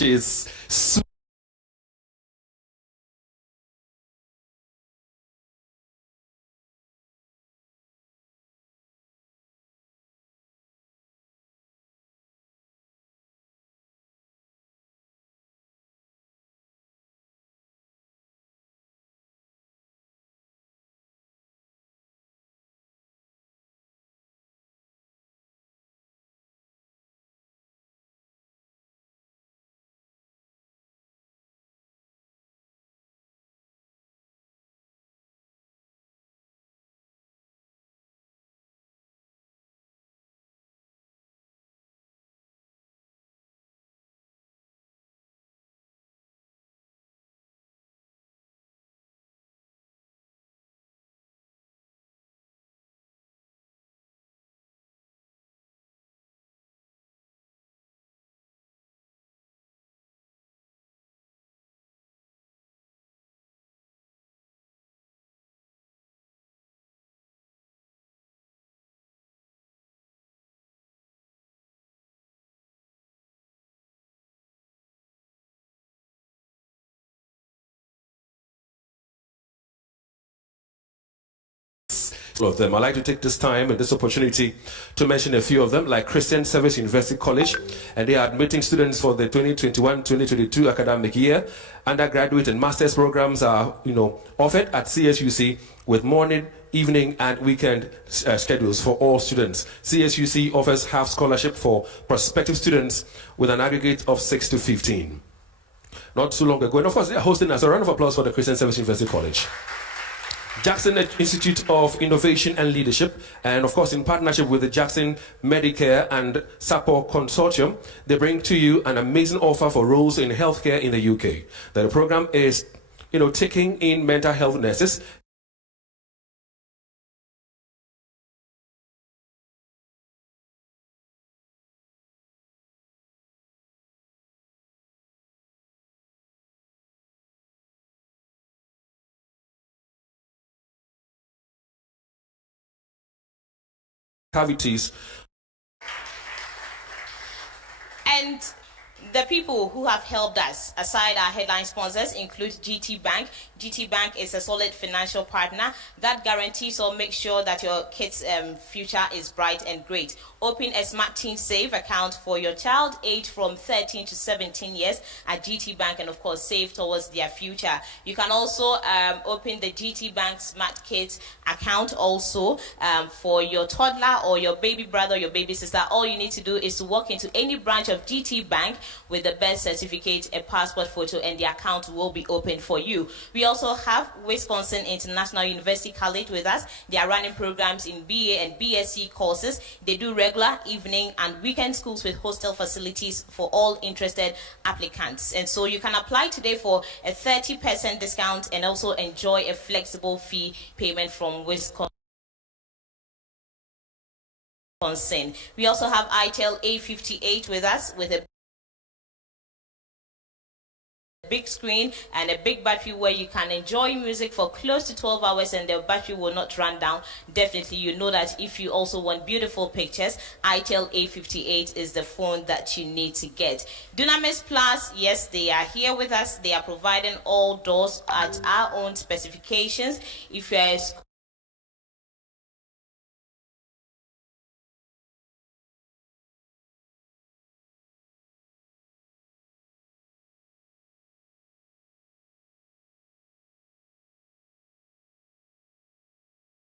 is of them. I'd like to take this time and this opportunity to mention a few of them, like Christian Service University College, and they are admitting students for the 2021-2022 academic year. Undergraduate and master's programs are, offered at CSUC with morning, evening, and weekend schedules for all students. CSUC offers half scholarship for prospective students with an aggregate of 6 to 15. Not too long ago, and of course, they are hosting us. A round of applause for the Christian Service University College. Jackson Institute of Innovation and Leadership, and of course in partnership with the Jackson Medicare and Support Consortium, they bring to you an amazing offer for roles in healthcare in the UK. The program is, taking in mental health nurses, cavities. And the people who have helped us, aside our headline sponsors, include GT Bank. GT Bank is a solid financial partner that guarantees or makes sure that your kids' future is bright and great. Open a Smart Teen Save account for your child aged from 13 to 17 years at GT Bank, and of course save towards their future. You can also open the GT Bank Smart Kids account also for your toddler or your baby brother or your baby sister. All you need to do is to walk into any branch of GT Bank with the birth certificate, a passport photo, and the account will be open for you. We also have Wisconsin International University College with us. They are running programs in BA and BSc courses. They do regular, evening, and weekend schools with hostel facilities for all interested applicants. And so you can apply today for a 30% discount and also enjoy a flexible fee payment from Wisconsin. We also have ITEL A58 with us with a big screen and a big battery where you can enjoy music for close to 12 hours and the battery will not run down. Definitely, you know that if you also want beautiful pictures, ITEL A58 is the phone that you need to get. Dunamis Plus, yes, they are here with us. They are providing all doors at our own specifications. If you are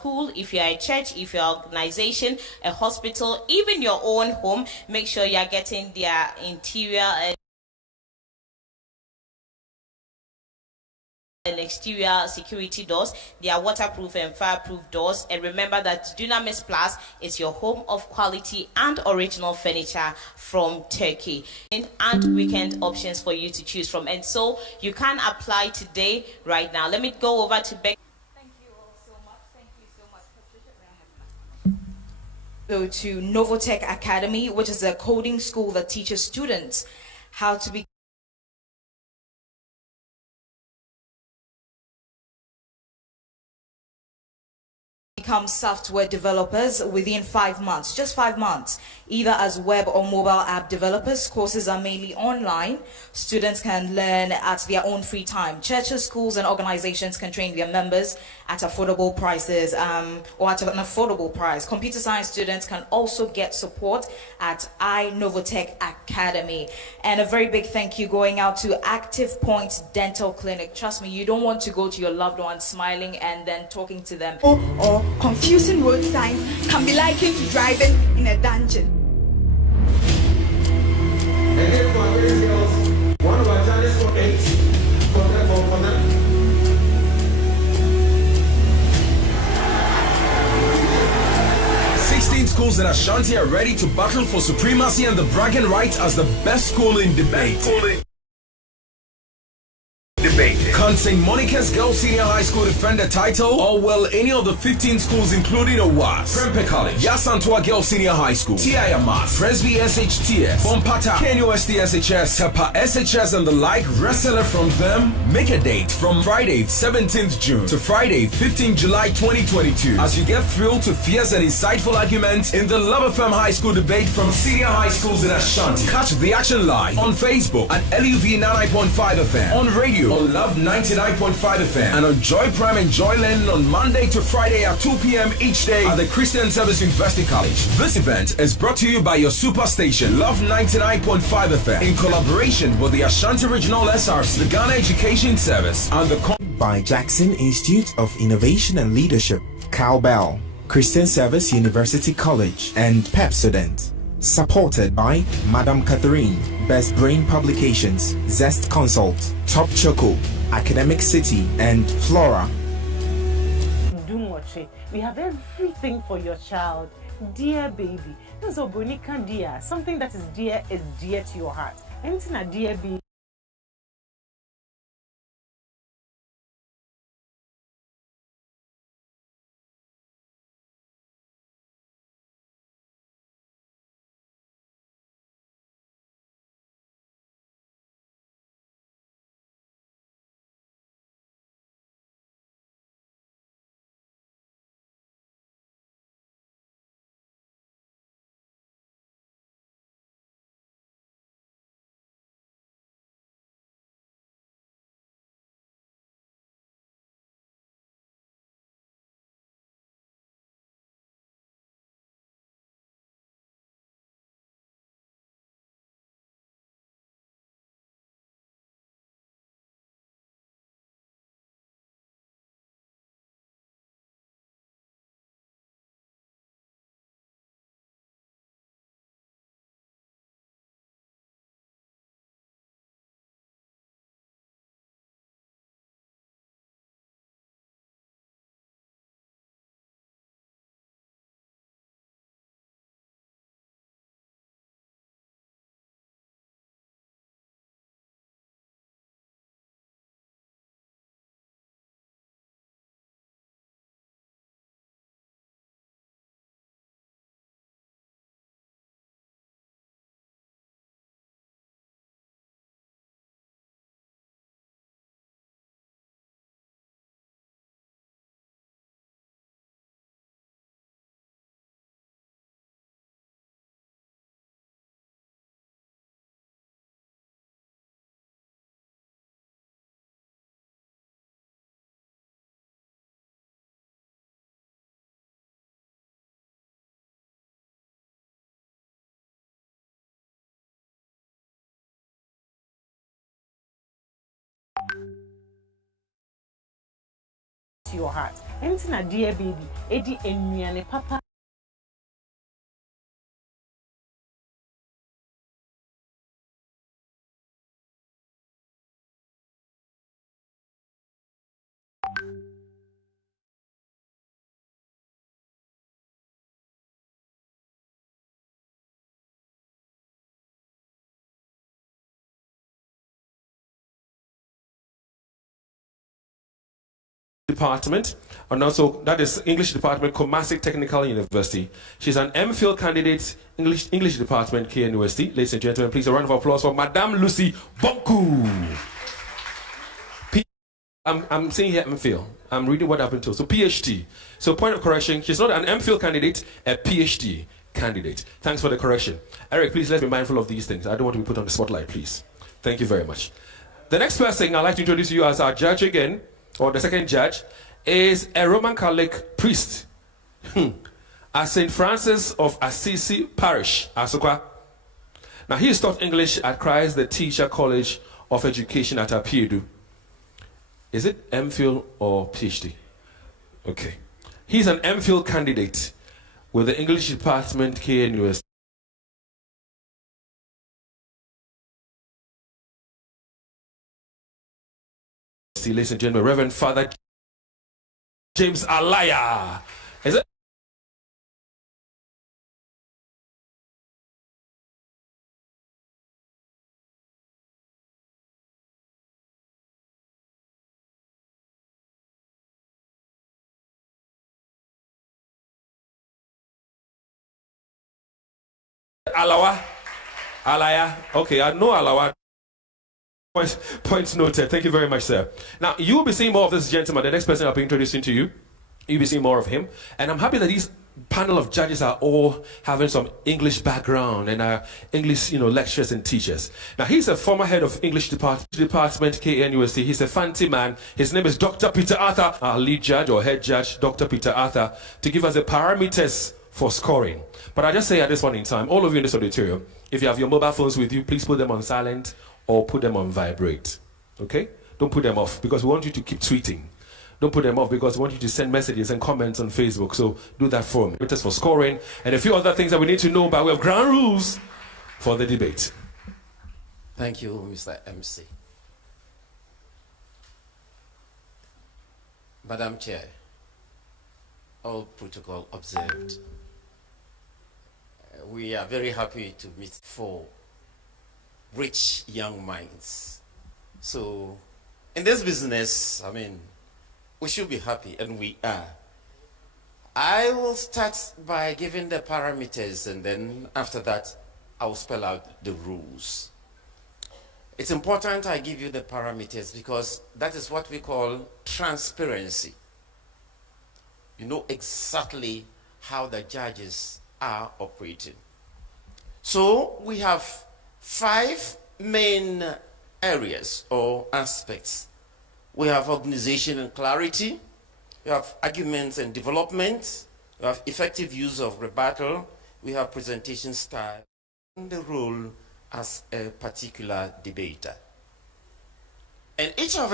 school, if you're a church, if you're an organization, a hospital, even your own home, make sure you're getting their interior and exterior security doors. They are waterproof and fireproof doors. And remember that Dunamis Plus is your home of quality and original furniture from Turkey. And weekend options for you to choose from. And so you can apply today, right now. Let me go over to Becky. Go to Novotech Academy, which is a coding school that teaches students how to become become software developers within 5 months, just 5 months, either as web or mobile app developers. Courses are mainly online. Students can learn at their own free time. Churches, schools, and organizations can train their members at affordable prices or at an affordable price. Computer science students can also get support at iNovotech Academy. And a very big thank you going out to Active Point Dental Clinic. Trust me, you don't want to go to your loved ones smiling and then talking to them. Or confusing road signs can be likened to driving in a dungeon. And then for our ladies girls, one of our judges for 8. For them. 16 schools in Ashanti are ready to battle for supremacy and the bragging rights as the best school in debate. Can St. Monica's Girls Senior High School defend the title, or will any of the 15 schools including Owas, Prempeh College, Yasantua Girls Senior High School, TI Amass, Presby SHTS, Bompata, KNUST SHS, Tepa SHS and the like wrestle from them? Make a date from Friday 17th June to Friday 15th July 2022 as you get thrilled to fierce and insightful arguments in the Love FM High School debate from senior high schools in Ashanti. Catch the action live on Facebook at LUV 99.5 FM, on radio on Love 99.5 FM, and on Joy Prime and Joy Learning on Monday to Friday at 2 p.m. each day at the Christian Service University College. This event is brought to you by your superstation Love 99.5 FM in collaboration with the Ashanti Regional SRC, the Ghana Education Service, and the by Jackson Institute of Innovation and Leadership, Cowbell, Christian Service University College, and Pepsodent. Supported by Madam Catherine, Best Brain Publications, Zest Consult, Top Choco, Academic City, and Flora. We have everything for your child, dear baby. This is Obonika dear. Something that is dear to your heart. Anything a dear baby. Your heart. Anything a dear baby. Edi enyane papa. Department, and also that is English Department, Kumasi Technical University. She's an MPhil candidate, English Department, KNUST. Ladies and gentlemen, please a round of applause for Madame Lucy Bonku. I'm saying here MPhil. I'm reading what happened to her. So PhD. So point of correction, she's not an MPhil candidate, a PhD candidate. Thanks for the correction. Eric, please let's be mindful of these things. I don't want to be put on the spotlight, please. Thank you very much. The next person I'd like to introduce you as our judge again, or the second judge, is a Roman Catholic priest at St. Francis of Assisi Parish, Asokwa. Now he is taught English at Christ the Teacher College of Education at Apiedu. Is it MPhil or PhD? Okay. He's an MPhil candidate with the English Department, KNUS. Ladies and gentlemen, Reverend Father James Alaya. Is it? Alawa? Alaya? Okay, I know Alawa. Point noted. Thank you very much, sir. Now, you will be seeing more of this gentleman. The next person I'll be introducing to you, you'll be seeing more of him. And I'm happy that these panel of judges are all having some English background and are English, lecturers and teachers. Now, he's a former head of English department, KNUST. He's a fancy man. His name is Dr. Peter Arthur, our lead judge or head judge, Dr. Peter Arthur, to give us the parameters for scoring. But I just say at this point in time, all of you in this auditorium, if you have your mobile phones with you, please put them on silent or put them on vibrate. Okay? Don't put them off because we want you to keep tweeting. Don't put them off because we want you to send messages and comments on Facebook. So do that for me. Parameters for scoring and a few other things that we need to know by way of ground rules for the debate. Thank you, Mr. MC. Madam Chair, all protocol observed. We are very happy to meet four rich young minds. So, in this business, we should be happy, and we are. I will start by giving the parameters, and then after that, I will spell out the rules. It's important I give you the parameters because that is what we call transparency. You know exactly how the judges are operating. So we have 5 main areas or aspects. We have organization and clarity, we have arguments and development, we have effective use of rebuttal, we have presentation style, and the role as a particular debater. And each of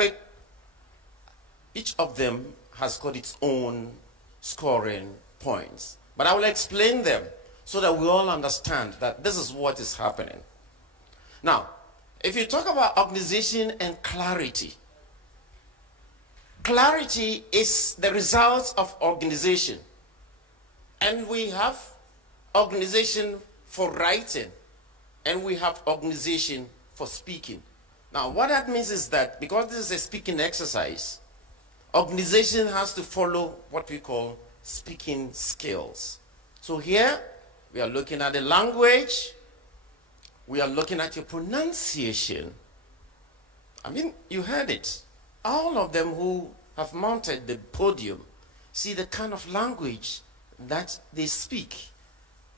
them has got its own scoring points. But I will explain them so that we all understand that this is what is happening. Now, if you talk about organization and clarity, clarity is the result of organization. And we have organization for writing, and we have organization for speaking. Now, what that means is that because this is a speaking exercise, organization has to follow what we call speaking skills. So here, we are looking at the language, we are looking at your pronunciation. You heard it. All of them who have mounted the podium see the kind of language that they speak.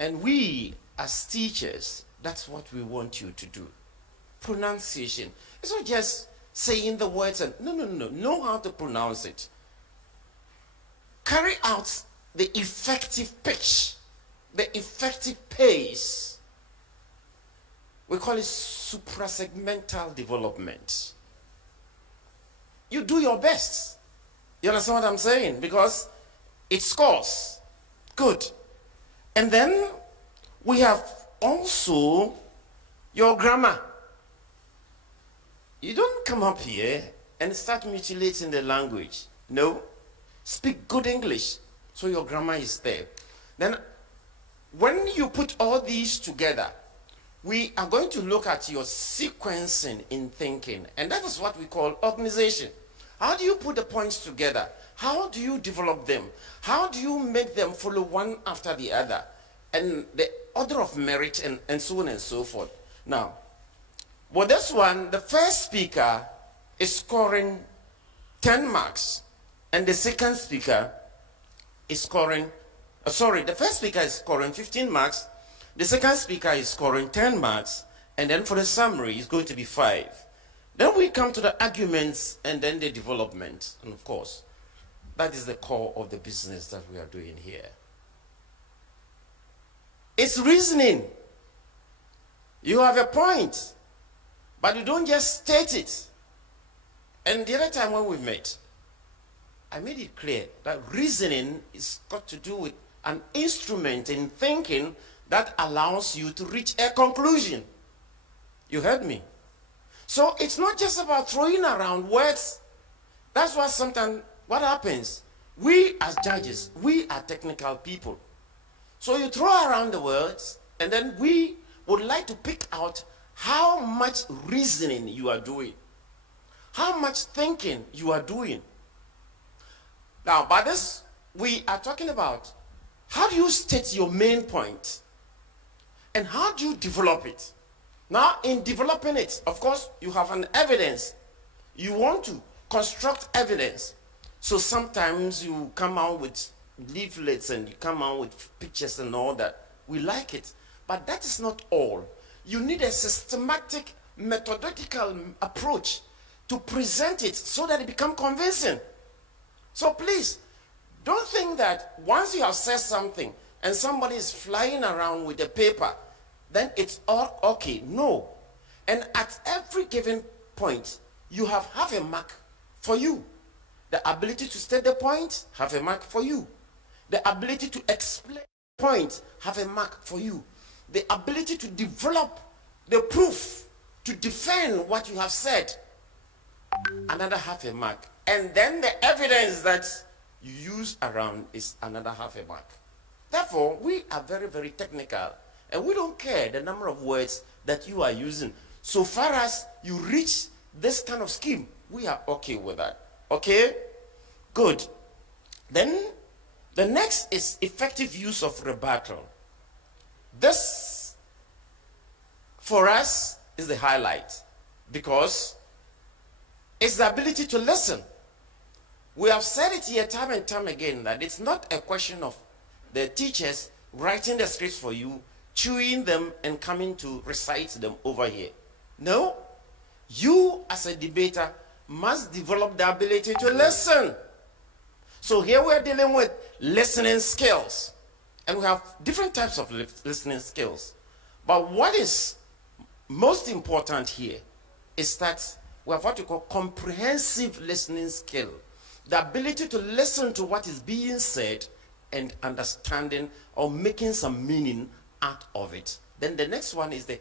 And we, as teachers, that's what we want you to do. Pronunciation. It's not just saying the words and no. Know how to pronounce it. Carry out the effective pitch, the effective pace. We call it suprasegmental development. You do your best. You understand what I'm saying? Because it scores. Good. And then we have also your grammar. You don't come up here and start mutilating the language. No. Speak good English so your grammar is there. Then when you put all these together, we are going to look at your sequencing in thinking. And that is what we call organization. How do you put the points together? How do you develop them? How do you make them follow one after the other? And the order of merit and so on and so forth. Now, with this one, the first speaker is scoring 10 marks, and the second speaker is scoring, the first speaker is scoring 15 marks, the second speaker is scoring 10 marks, and then for the summary, it's going to be 5. Then we come to the arguments and then the development. And of course, that is the core of the business that we are doing here. It's reasoning. You have a point, but you don't just state it. And the other time when we met, I made it clear that reasoning is got to do with an instrument in thinking that allows you to reach a conclusion. You heard me? So it's not just about throwing around words. That's why sometimes what happens, we as judges, we are technical people. So you throw around the words, and then we would like to pick out how much reasoning you are doing, how much thinking you are doing. Now, by this, we are talking about how do you state your main point, and how do you develop it? Now, in developing it, of course, you have an evidence. You want to construct evidence. So sometimes you come out with leaflets and you come out with pictures and all that. We like it. But that is not all. You need a systematic, methodological approach to present it so that it becomes convincing. So please, don't think that once you have said something and somebody is flying around with a paper, then it's all okay. No. And at every given point, you have half a mark for you. The ability to state the point, have a mark for you. The ability to explain the point, have a mark for you. The ability to develop the proof, to defend what you have said, another half a mark. And then the evidence that you use around is another half a mark. Therefore, we are very, very technical. And we don't care the number of words that you are using. So far as you reach this kind of scheme, we are okay with that. Okay? Good. Then the next is effective use of rebuttal. This, for us, is the highlight because it's the ability to listen. We have said it here time and time again that it's not a question of the teachers writing the scripts for you, chewing them and coming to recite them over here. No, you as a debater must develop the ability to listen. So here we're dealing with listening skills. And we have different types of listening skills. But what is most important here is that we have what we call comprehensive listening skill. The ability to listen to what is being said and understanding or making some meaning out of it. Then the next one is the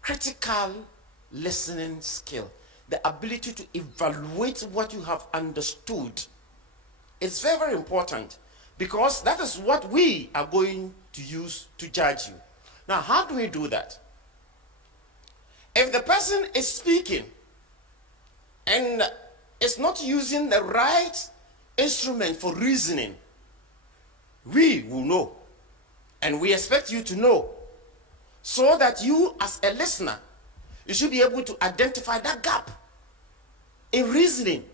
critical listening skill. The ability to evaluate what you have understood. It's very, very important because that is what we are going to use to judge you. Now, how do we do that? If the person is speaking and is not using the right instrument for reasoning, we will know. And we expect you to know. So that you, as a listener, you should be able to identify that gap in reasoning.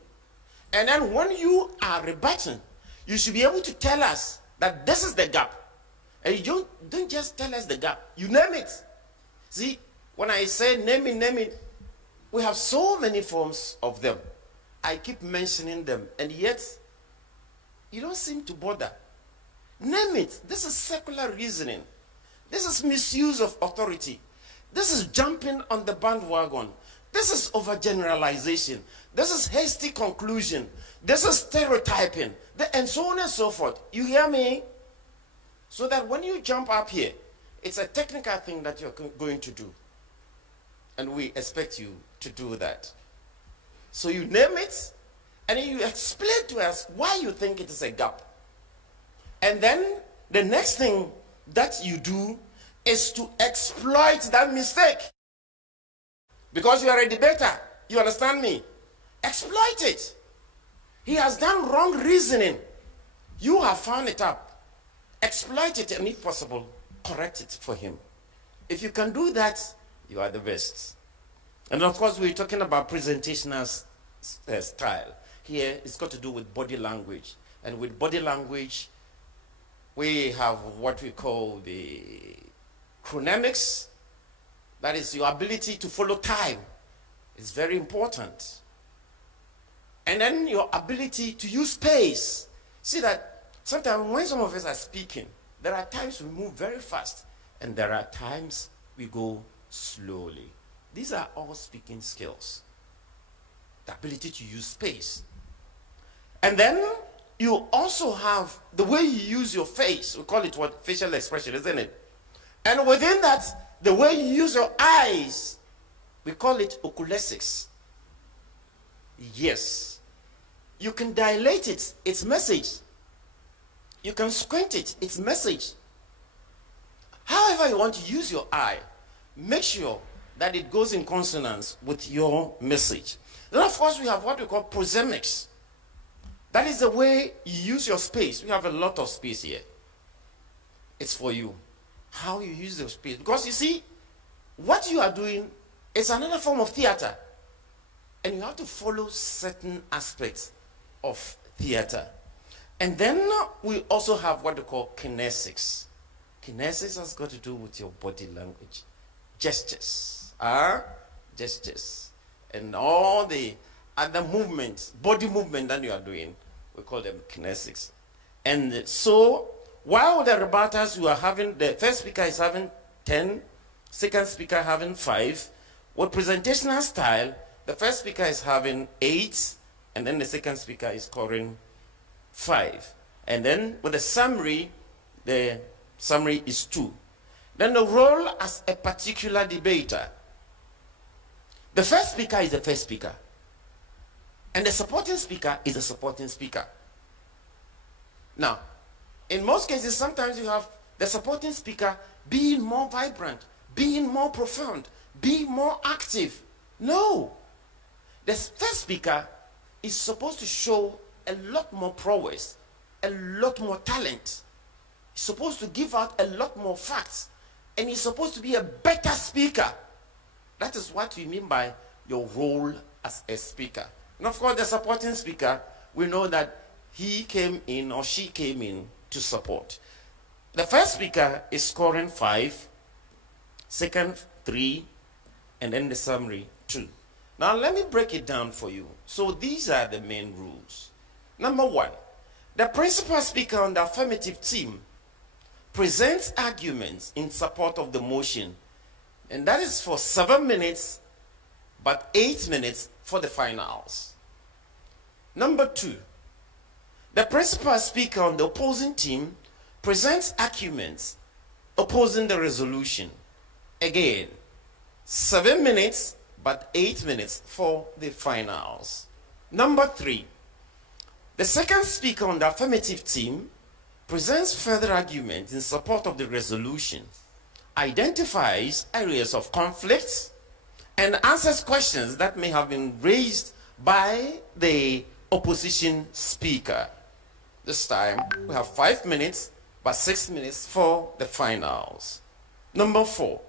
And then when you are rebutting, you should be able to tell us that this is the gap. And you don't just tell us the gap. You name it. See, when I say name it, we have so many forms of them. I keep mentioning them, and yet you don't seem to bother. Name it. This is secular reasoning. This is misuse of authority. This is jumping on the bandwagon. This is overgeneralization. This is hasty conclusion. This is stereotyping. And so on and so forth. You hear me? So that when you jump up here, it's a technical thing that you're going to do. And we expect you to do that. So you name it, and then you explain to us why you think it is a gap. And then the next thing that you do is to exploit that mistake. Because you are a debater, you understand me? Exploit it. He has done wrong reasoning. You have found it up. Exploit it, and if possible, correct it for him. If you can do that, you are the best. And of course, we're talking about presentational style. here is got to do with body language. And with body language, we have what we call the chronemics. That is your ability to follow time. It's very important. And then your ability to use space. See that sometimes when some of us are speaking, there are times we move very fast, and there are times we go slowly. These are all speaking skills. The ability to use space. And then you also have the way you use your face. We call it what? Facial expression, isn't it? And within that, the way you use your eyes, we call it oculesics. Yes. You can dilate it, its message. You can squint it, its message. However you want to use your eye, make sure that it goes in consonance with your message. Then of course we have what we call prosemics. That is the way you use your space. We have a lot of space here. It's for you. How you use your space. Because you see, what you are doing is another form of theater. And you have to follow certain aspects of theater. And then we also have what we call kinesics. Kinesics has got to do with your body language. Gestures. Gestures. And all the other movements, body movement that you are doing, we call them kinesics. And so, while the rebuttals you are having, the first speaker is having 10, second speaker having 5. With presentational style, the first speaker is having 8, and then the second speaker is scoring 5. And then with the summary is 2. Then the role as a particular debater. The first speaker is the first speaker. And the supporting speaker is the supporting speaker. Now, in most cases, sometimes you have the supporting speaker being more vibrant, being more profound, being more active. No. The first speaker is supposed to show a lot more prowess, a lot more talent. He's supposed to give out a lot more facts. And he's supposed to be a better speaker. That is what we mean by your role as a speaker. And of course, the supporting speaker, we know that he came in or she came in to support. The first speaker is scoring 5, second 3, and then the summary 2. Now let me break it down for you. So these are the main rules. Number 1, the principal speaker on the affirmative team presents arguments in support of the motion, and that is for 7 minutes, but 8 minutes for the finals. Number 2, the principal speaker on the opposing team presents arguments opposing the resolution. Again, 7 minutes, but 8 minutes for the finals. Number 3, the second speaker on the affirmative team presents further arguments in support of the resolution, identifies areas of conflict, and answers questions that may have been raised by the opposition speaker. This time, we have 5 minutes, but 6 minutes for the finals. Number 4,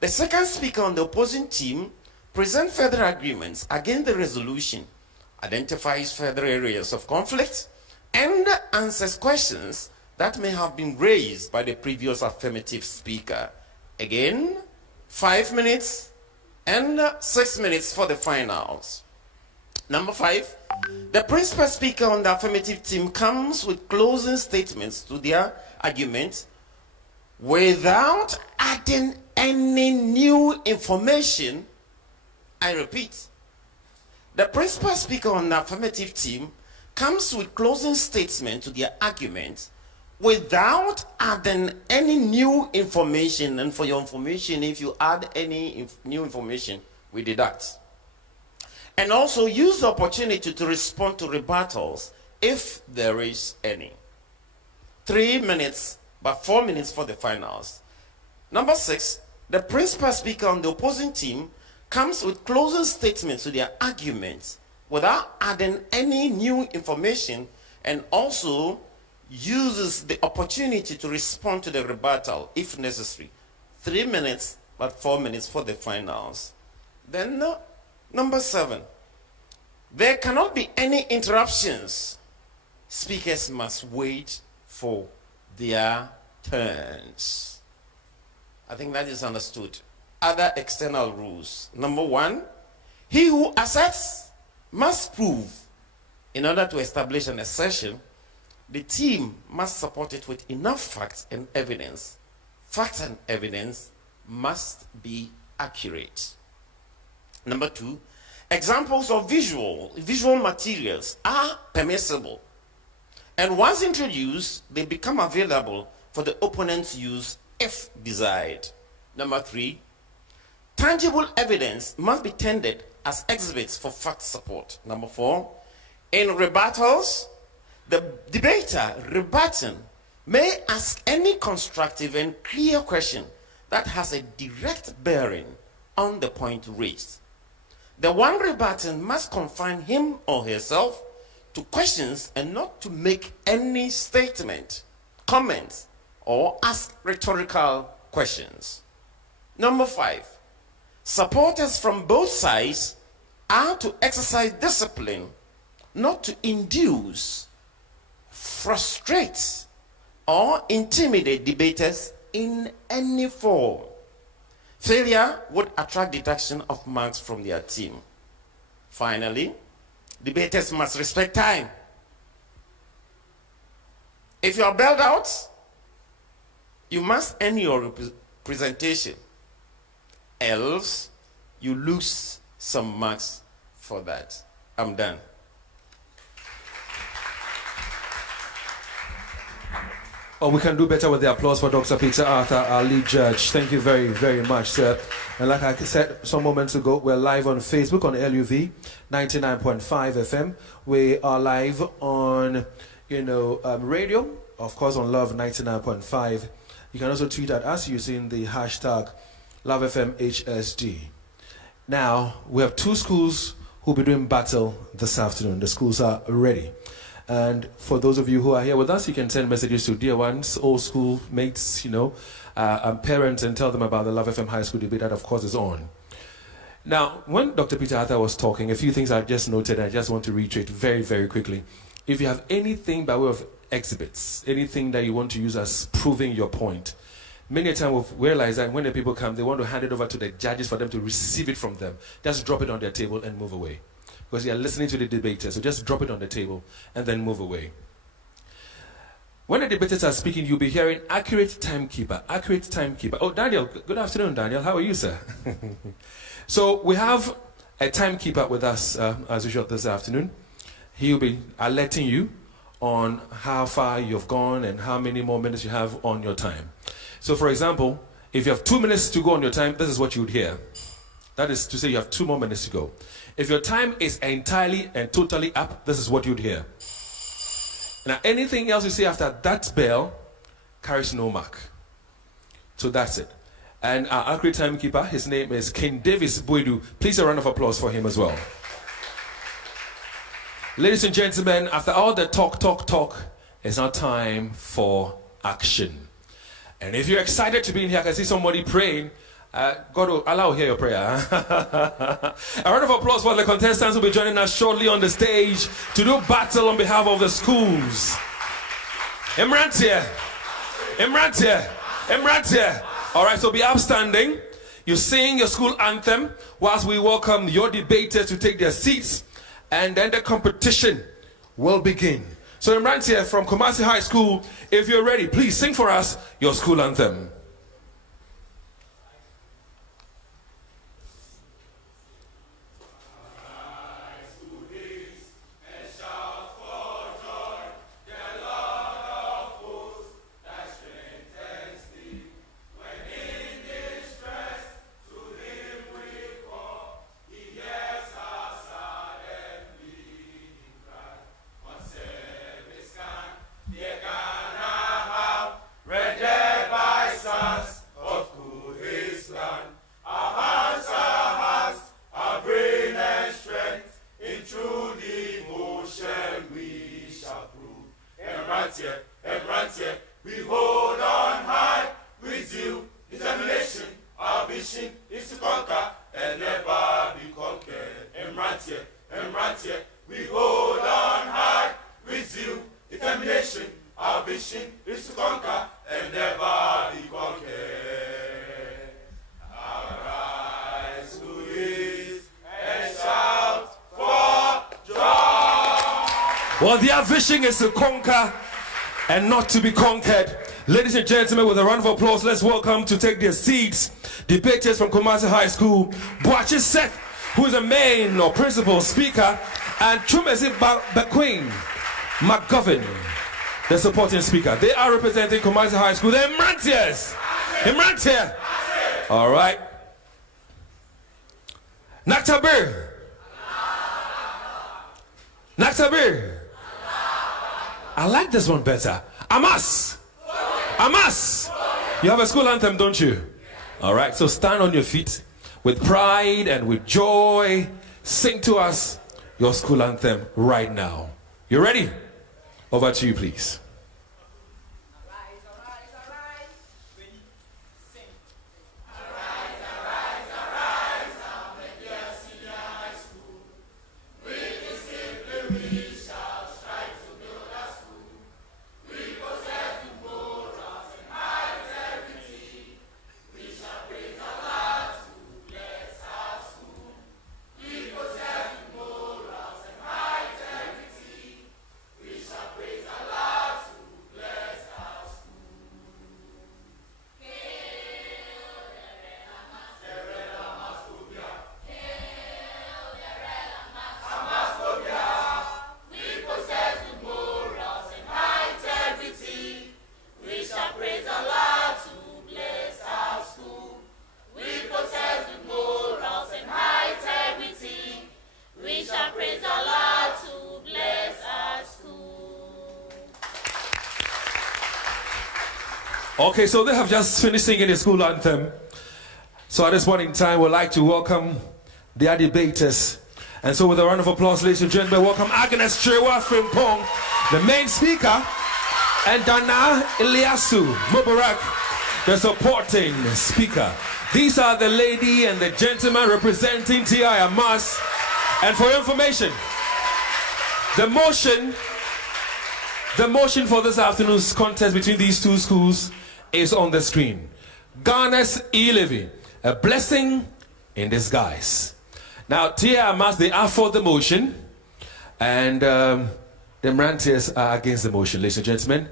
the second speaker on the opposing team presents further arguments against the resolution, identifies further areas of conflict, and answers questions that may have been raised by the previous affirmative speaker. Again, 5 minutes and 6 minutes for the finals. Number 5, the principal speaker on the affirmative team comes with closing statements to their argument without adding any new information. I repeat, the principal speaker on the affirmative team comes with closing statements to their argument without adding any new information. And for your information, if you add any new information, we deduct. And also use the opportunity to respond to rebuttals if there is any. 3 minutes, but 4 minutes for the finals. Number 6, the principal speaker on the opposing team comes with closing statements to their arguments without adding any new information, and also uses the opportunity to respond to the rebuttal if necessary. 3 minutes, but 4 minutes for the finals. Then number 7, There cannot be any interruptions. Speakers must wait for their turns. I think that is understood. Other external rules. Number 1, he who asserts must prove. In order to establish an assertion, the team must support it with enough facts and evidence. Facts and evidence must be accurate. Number 2, examples of visual materials are permissible. And once introduced, they become available for the opponent's use if desired. Number 3, tangible evidence must be tendered as exhibits for fact support. Number 4, in rebuttals, the debater rebutting may ask any constructive and clear question that has a direct bearing on the point raised. The one rebutting must confine him or herself to questions and not to make any statement, comments, or ask rhetorical questions. Number 5, supporters from both sides are to exercise discipline, not to induce, frustrate, or intimidate debaters in any form. Failure would attract deduction of marks from their team. Finally, debaters must respect time. If you are bailed out, you must end your presentation. Else, you lose some marks for that. I'm done. Oh, we can do better with the applause for Dr. Peter Arthur, our lead judge. Thank you very, very much, sir. And like I said some moments ago, we're live on Facebook on LUV 99.5 FM. We are live on, radio, of course, on Love 99.5. You can also tweet at us using the hashtag LoveFMHSD. Now, we have 2 schools who will be doing battle this afternoon. The schools are ready. And for those of you who are here with us, you can send messages to dear ones, old school mates, and parents, and tell them about the Love FM High School debate that, of course, is on. Now, when Dr. Peter Arthur was talking, a few things I just noted, and I just want to reiterate very, very quickly. If you have anything by way of exhibits, anything that you want to use as proving your point, many times we've realized that when the people come, they want to hand it over to the judges for them to receive it from them. Just drop it on their table and move away. Because you are listening to the debaters, so just drop it on the table and then move away. When the debaters are speaking, you'll be hearing accurate timekeeper, accurate timekeeper. Oh, Daniel, good afternoon, Daniel. How are you, sir? So we have a timekeeper with us, as usual, this afternoon. He'll be alerting you on how far you've gone and how many more minutes you have on your time. So, for example, if you have 2 minutes to go on your time, this is what you would hear. That is to say you have 2 more minutes to go. If your time is entirely and totally up, this is what you'd hear. Now, anything else you say after that bell carries no mark. So that's it. And our accurate timekeeper, his name is King Davis Boydu. Please a round of applause for him as well. Ladies and gentlemen, after all the talk, it's now time for action. And if you're excited to be in here, I can see somebody praying. God will allow hear your prayer. A round of applause for the contestants who will be joining us shortly on the stage to do battle on behalf of the schools. Imrantia. All right, so be upstanding. You sing your school anthem whilst we welcome your debaters to take their seats, and then the competition will begin. So Imrantia from Kumasi High School, if you're ready, please sing for us your school anthem. We hold on high with you. Determination, our vision is to conquer and never be conquered. Emrantia, Well, their vision is to conquer and not to be conquered. Ladies and gentlemen, with a round of applause, let's welcome to take their seats debaters from Kumasi High School, Boachi Seth, who is the main or principal speaker, and Chumezi Bequeen McGovern, the supporting speaker. They are representing Kumasi High School. They're Imrantiers. Imrantier. All right. Naktabir. Naktabir. I like this one better. Amass. Amass. You have a school anthem, don't you? All right, so stand on your feet with pride and with joy. Sing to us your school anthem right now. You ready? Over to you, please. Okay, so they have just finished singing the school anthem. So at this point in time, we'd like to welcome their debaters. And so with a round of applause, ladies and gentlemen, welcome Agnes Chewa Frimpong, the main speaker, and Dana Iliasu Mubarak, the supporting speaker. These are the lady and the gentleman representing TI Amass. And for your information, the motion for this afternoon's contest between these two schools is on the screen. Ghana's E-levy, a blessing in disguise. Now, TI Amass, they are for the motion, and the Imrantiers are against the motion. Ladies and gentlemen,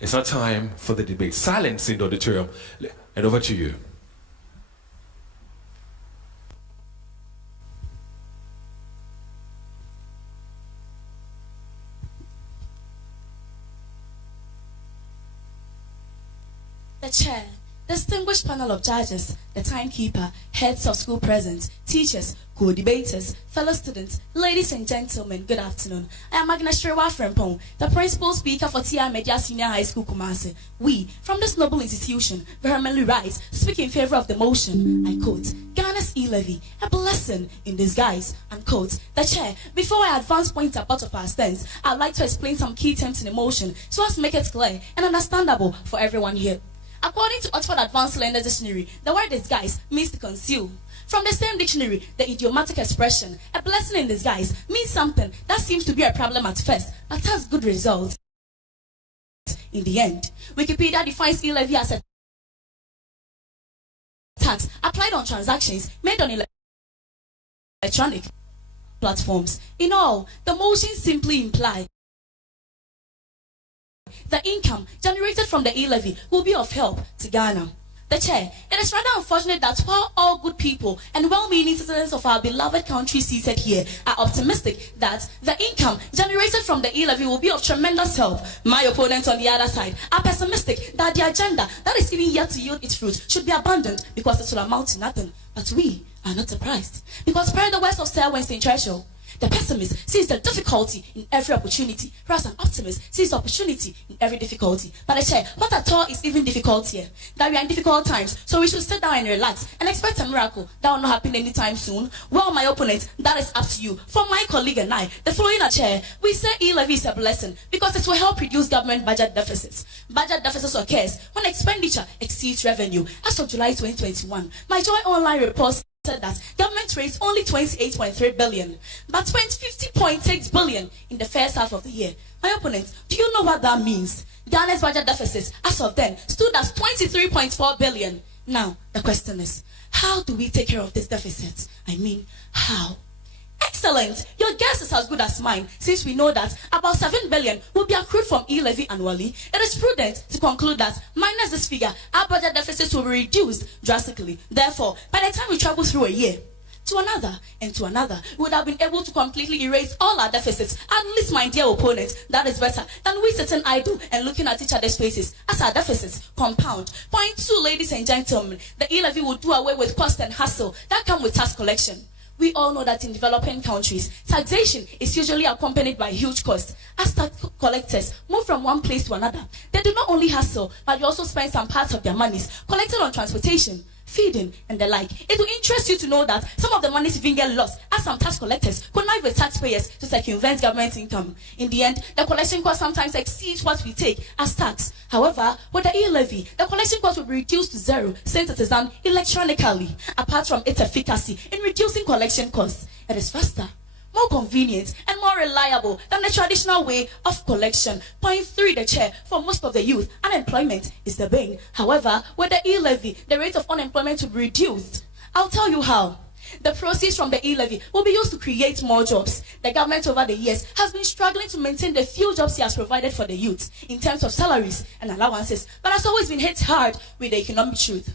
it's not time for the debate. Silence in the auditorium. And over to you. The chair, distinguished panel of judges, the timekeeper, heads of school present, teachers, co-debaters, fellow students, ladies and gentlemen, good afternoon. I am Agnes Chewa Frimpong, the principal speaker for TI Media Senior High School Kumasi. We, from this noble institution, vehemently rise to speak in favor of the motion. I quote, Ghana's E-levy, a blessing in disguise, unquote. The chair, before I advance points about of our stance, I'd like to explain some key terms in the motion so as to make it clear and understandable for everyone here. According to Oxford Advanced Learners Dictionary, the word disguise means to conceal. From the same dictionary, the idiomatic expression, a blessing in disguise, means something that seems to be a problem at first, but has good results in the end. Wikipedia defines E-levy as a tax applied on transactions made on electronic platforms. In all, the motion simply implies the income generated from the E-levy will be of help to Ghana. The chair, it is rather unfortunate that while all good people and well-meaning citizens of our beloved country seated here are optimistic that the income generated from the E-levy will be of tremendous help, my opponents on the other side are pessimistic that the agenda that is even yet to yield its fruits should be abandoned because it will amount to nothing. But we are not surprised, because per the words of Sir Winston Churchill, the pessimist sees the difficulty in every opportunity, whereas an optimist sees opportunity in every difficulty. But I say, what at all is even difficult here? That we are in difficult times, so we should sit down and relax and expect a miracle that will not happen anytime soon. Well, my opponent, that is up to you. For my colleague and I, the following are chair, we say E-levy is a blessing because it will help reduce government budget deficits. Budget deficits occurs when expenditure exceeds revenue. As of July 2021, my Joy Online reports said that government raised only 28.3 billion, but spent 50.6 billion in the first half of the year. My opponent, do you know what that means? Ghana's budget deficit as of then stood at 23.4 billion. Now, the question is, how do we take care of this deficit? I mean, how? Excellent. Your guess is as good as mine, since we know that about 7 billion will be accrued from E-levy annually. It is prudent to conclude that minus this figure, our budget deficits will be reduced drastically. Therefore, by the time we travel through a year to another and to another, we would have been able to completely erase all our deficits. At least, my dear opponent, that is better than we sitting idle and looking at each other's faces as our deficits compound. Point 2, ladies and gentlemen, the E-levy will do away with cost and hassle that come with tax collection. We all know that in developing countries, taxation is usually accompanied by huge costs. As tax collectors move from one place to another, they do not only hustle, but they also spend some parts of their monies collected on transportation, feeding, and the like. It will interest you to know that some of the monies even get lost, as some tax collectors connive with taxpayers to circumvent government income. In the end, the collection cost sometimes exceeds what we take as tax. However, with the E-levy, the collection cost will be reduced to zero since it is done electronically. Apart from its efficacy in reducing collection costs, it is faster, more convenient, and more reliable than the traditional way of collection. Point 3, the chair, for most of the youth, unemployment is the bane. However, with the E-levy, the rate of unemployment will be reduced. I'll tell you how. The proceeds from the E-levy will be used to create more jobs. The government over the years has been struggling to maintain the few jobs it has provided for the youth in terms of salaries and allowances, but has always been hit hard with the economic truth.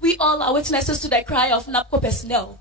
We all are witnesses to the cry of NAPCO personnel,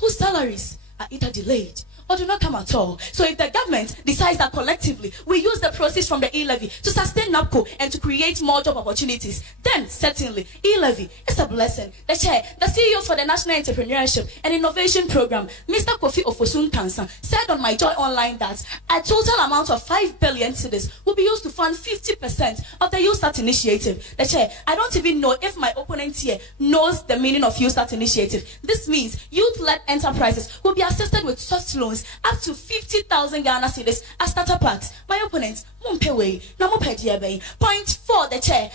whose salaries are either delayed or do not come at all. So if the government decides that collectively we use the proceeds from the E-levy to sustain NAPCO and to create more job opportunities, then certainly E-levy is a blessing. The chair, the CEO for the National Entrepreneurship and Innovation Program, Mr. Kofi Ofosun Kansa, said on My Joy Online that a total amount of 5 billion cedis will be used to fund 50% of the Youth Start Initiative. The chair, I don't even know if my opponent here knows the meaning of Youth Start Initiative. This means youth-led enterprises will be assisted with soft loans up to 50,000 Ghana cedis as starter packs. My opponents, Mumpewe, Namopediabe. Point 4, the chair.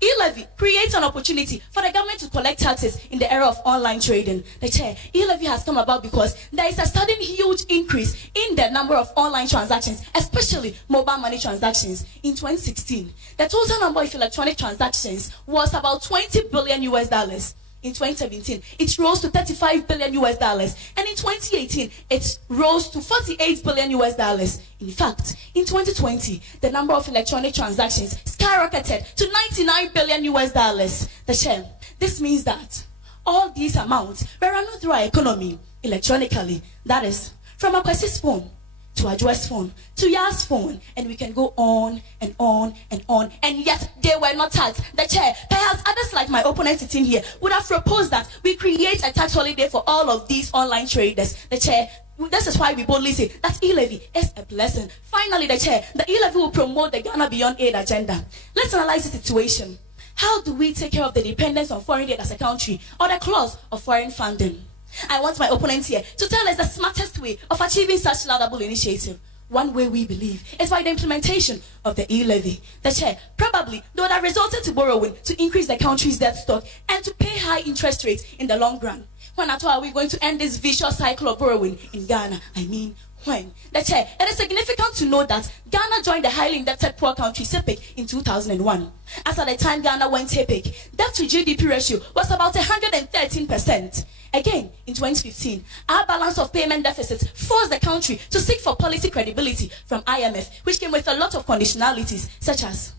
E-levy creates an opportunity for the government to collect taxes in the era of online trading. The chair, E-levy has come about because there is a sudden huge increase in the number of online transactions, especially mobile money transactions. In 2016, the total number of electronic transactions was about 20 billion US dollars. In 2017, it rose to 35 billion US dollars, and in 2018, it rose to 48 billion US dollars. In fact, in 2020, the number of electronic transactions skyrocketed to 99 billion US dollars. The chair, this means that all these amounts were run through our economy electronically. That is, from Akwesi's phone to Ajua's phone, to Ya's phone, and we can go on and on and on, and yet they were not taxed. The chair, perhaps others like my opponent sitting here would have proposed that we create a tax holiday for all of these online traders. The chair, this is why we boldly say that E-levy is a blessing. Finally, the chair, the E-levy will promote the Ghana Beyond Aid agenda. Let's analyze the situation. How do we take care of the dependence on foreign aid as a country, or the clause of foreign funding? I want my opponents here to tell us the smartest way of achieving such laudable initiative. One way we believe is by the implementation of the E-levy. The chair, probably they would have resulted to borrowing to increase the country's debt stock and to pay high interest rates in the long run. When at all are we going to end this vicious cycle of borrowing in Ghana? I mean, when? The chair, it is significant to note that Ghana joined the highly indebted poor country CPIC in 2001. As at the time Ghana went CPIC, debt to GDP ratio was about 113%. Again, in 2015, our balance of payment deficits forced the country to seek for policy credibility from IMF, which came with a lot of conditionalities, such as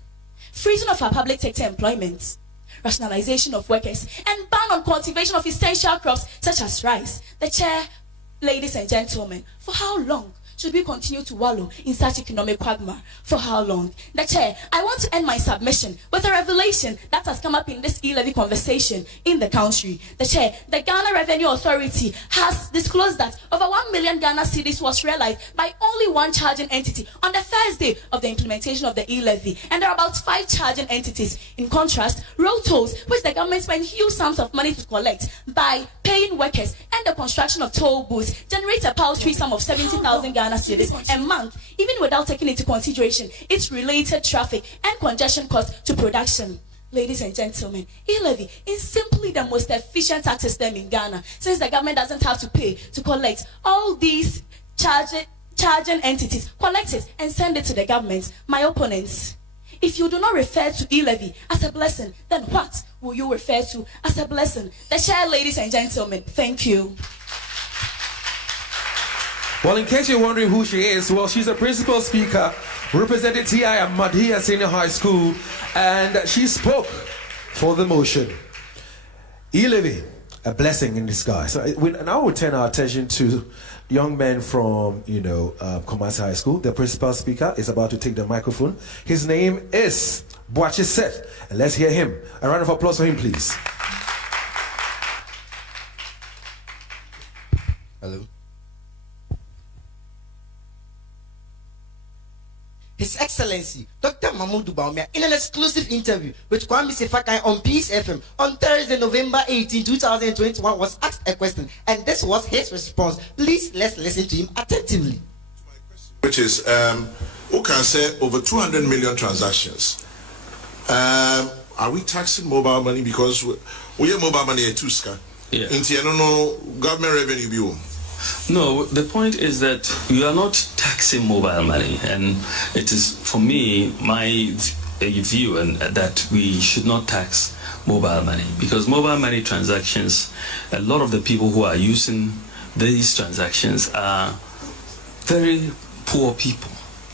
freezing of our public sector employment, rationalization of workers, and ban on cultivation of essential crops such as rice. The chair, ladies and gentlemen, for how long should we continue to wallow in such economic quagmire? For how long? The chair, I want to end my submission with a revelation that has come up in this E-levy conversation in the country. The chair, the Ghana Revenue Authority has disclosed that over 1 million Ghana cedis was realized by only one charging entity on the first day of the implementation of the E-levy, and there are about 5 charging entities. In contrast, road tolls, which the government spent huge sums of money to collect by paying workers, and the construction of toll booths, generate a paltry sum of 70,000 Ghana cedis a month, even without taking into consideration its related traffic and congestion costs to production. Ladies and gentlemen, E-levy is simply the most efficient tax system in Ghana, since the government doesn't have to pay to collect all these charging entities, collect it and send it to the government. My opponents, if you do not refer to E-levy as a blessing, then what will you refer to as a blessing? The chair, ladies and gentlemen, thank you. Well, in case you're wondering who she is, well, she's a principal speaker representing TI Ahmadiyya Senior High School, and she spoke for the motion. E-levy, a blessing in disguise. So now we turn our attention to young men from, Kumasi High School. The principal speaker is about to take the microphone. His name is Boachi Seth, and let's hear him. A round of applause for him, please. Hello. His Excellency, Dr. Mahmoud Baumia, in an exclusive interview with Kwame Sefakai on Peace FM on Thursday, November 18, 2021, was asked a question, and this was his response. Please, let's listen to him attentively. Which is, who can say over 200 million transactions? Are we taxing mobile money? Because we have mobile money at Tuska. Yeah. No government revenue bill. No, the point is that you are not taxing mobile money, and it is, for me, my view and that we should not tax mobile money, because mobile money transactions, a lot of the people who are using these transactions are very poor people.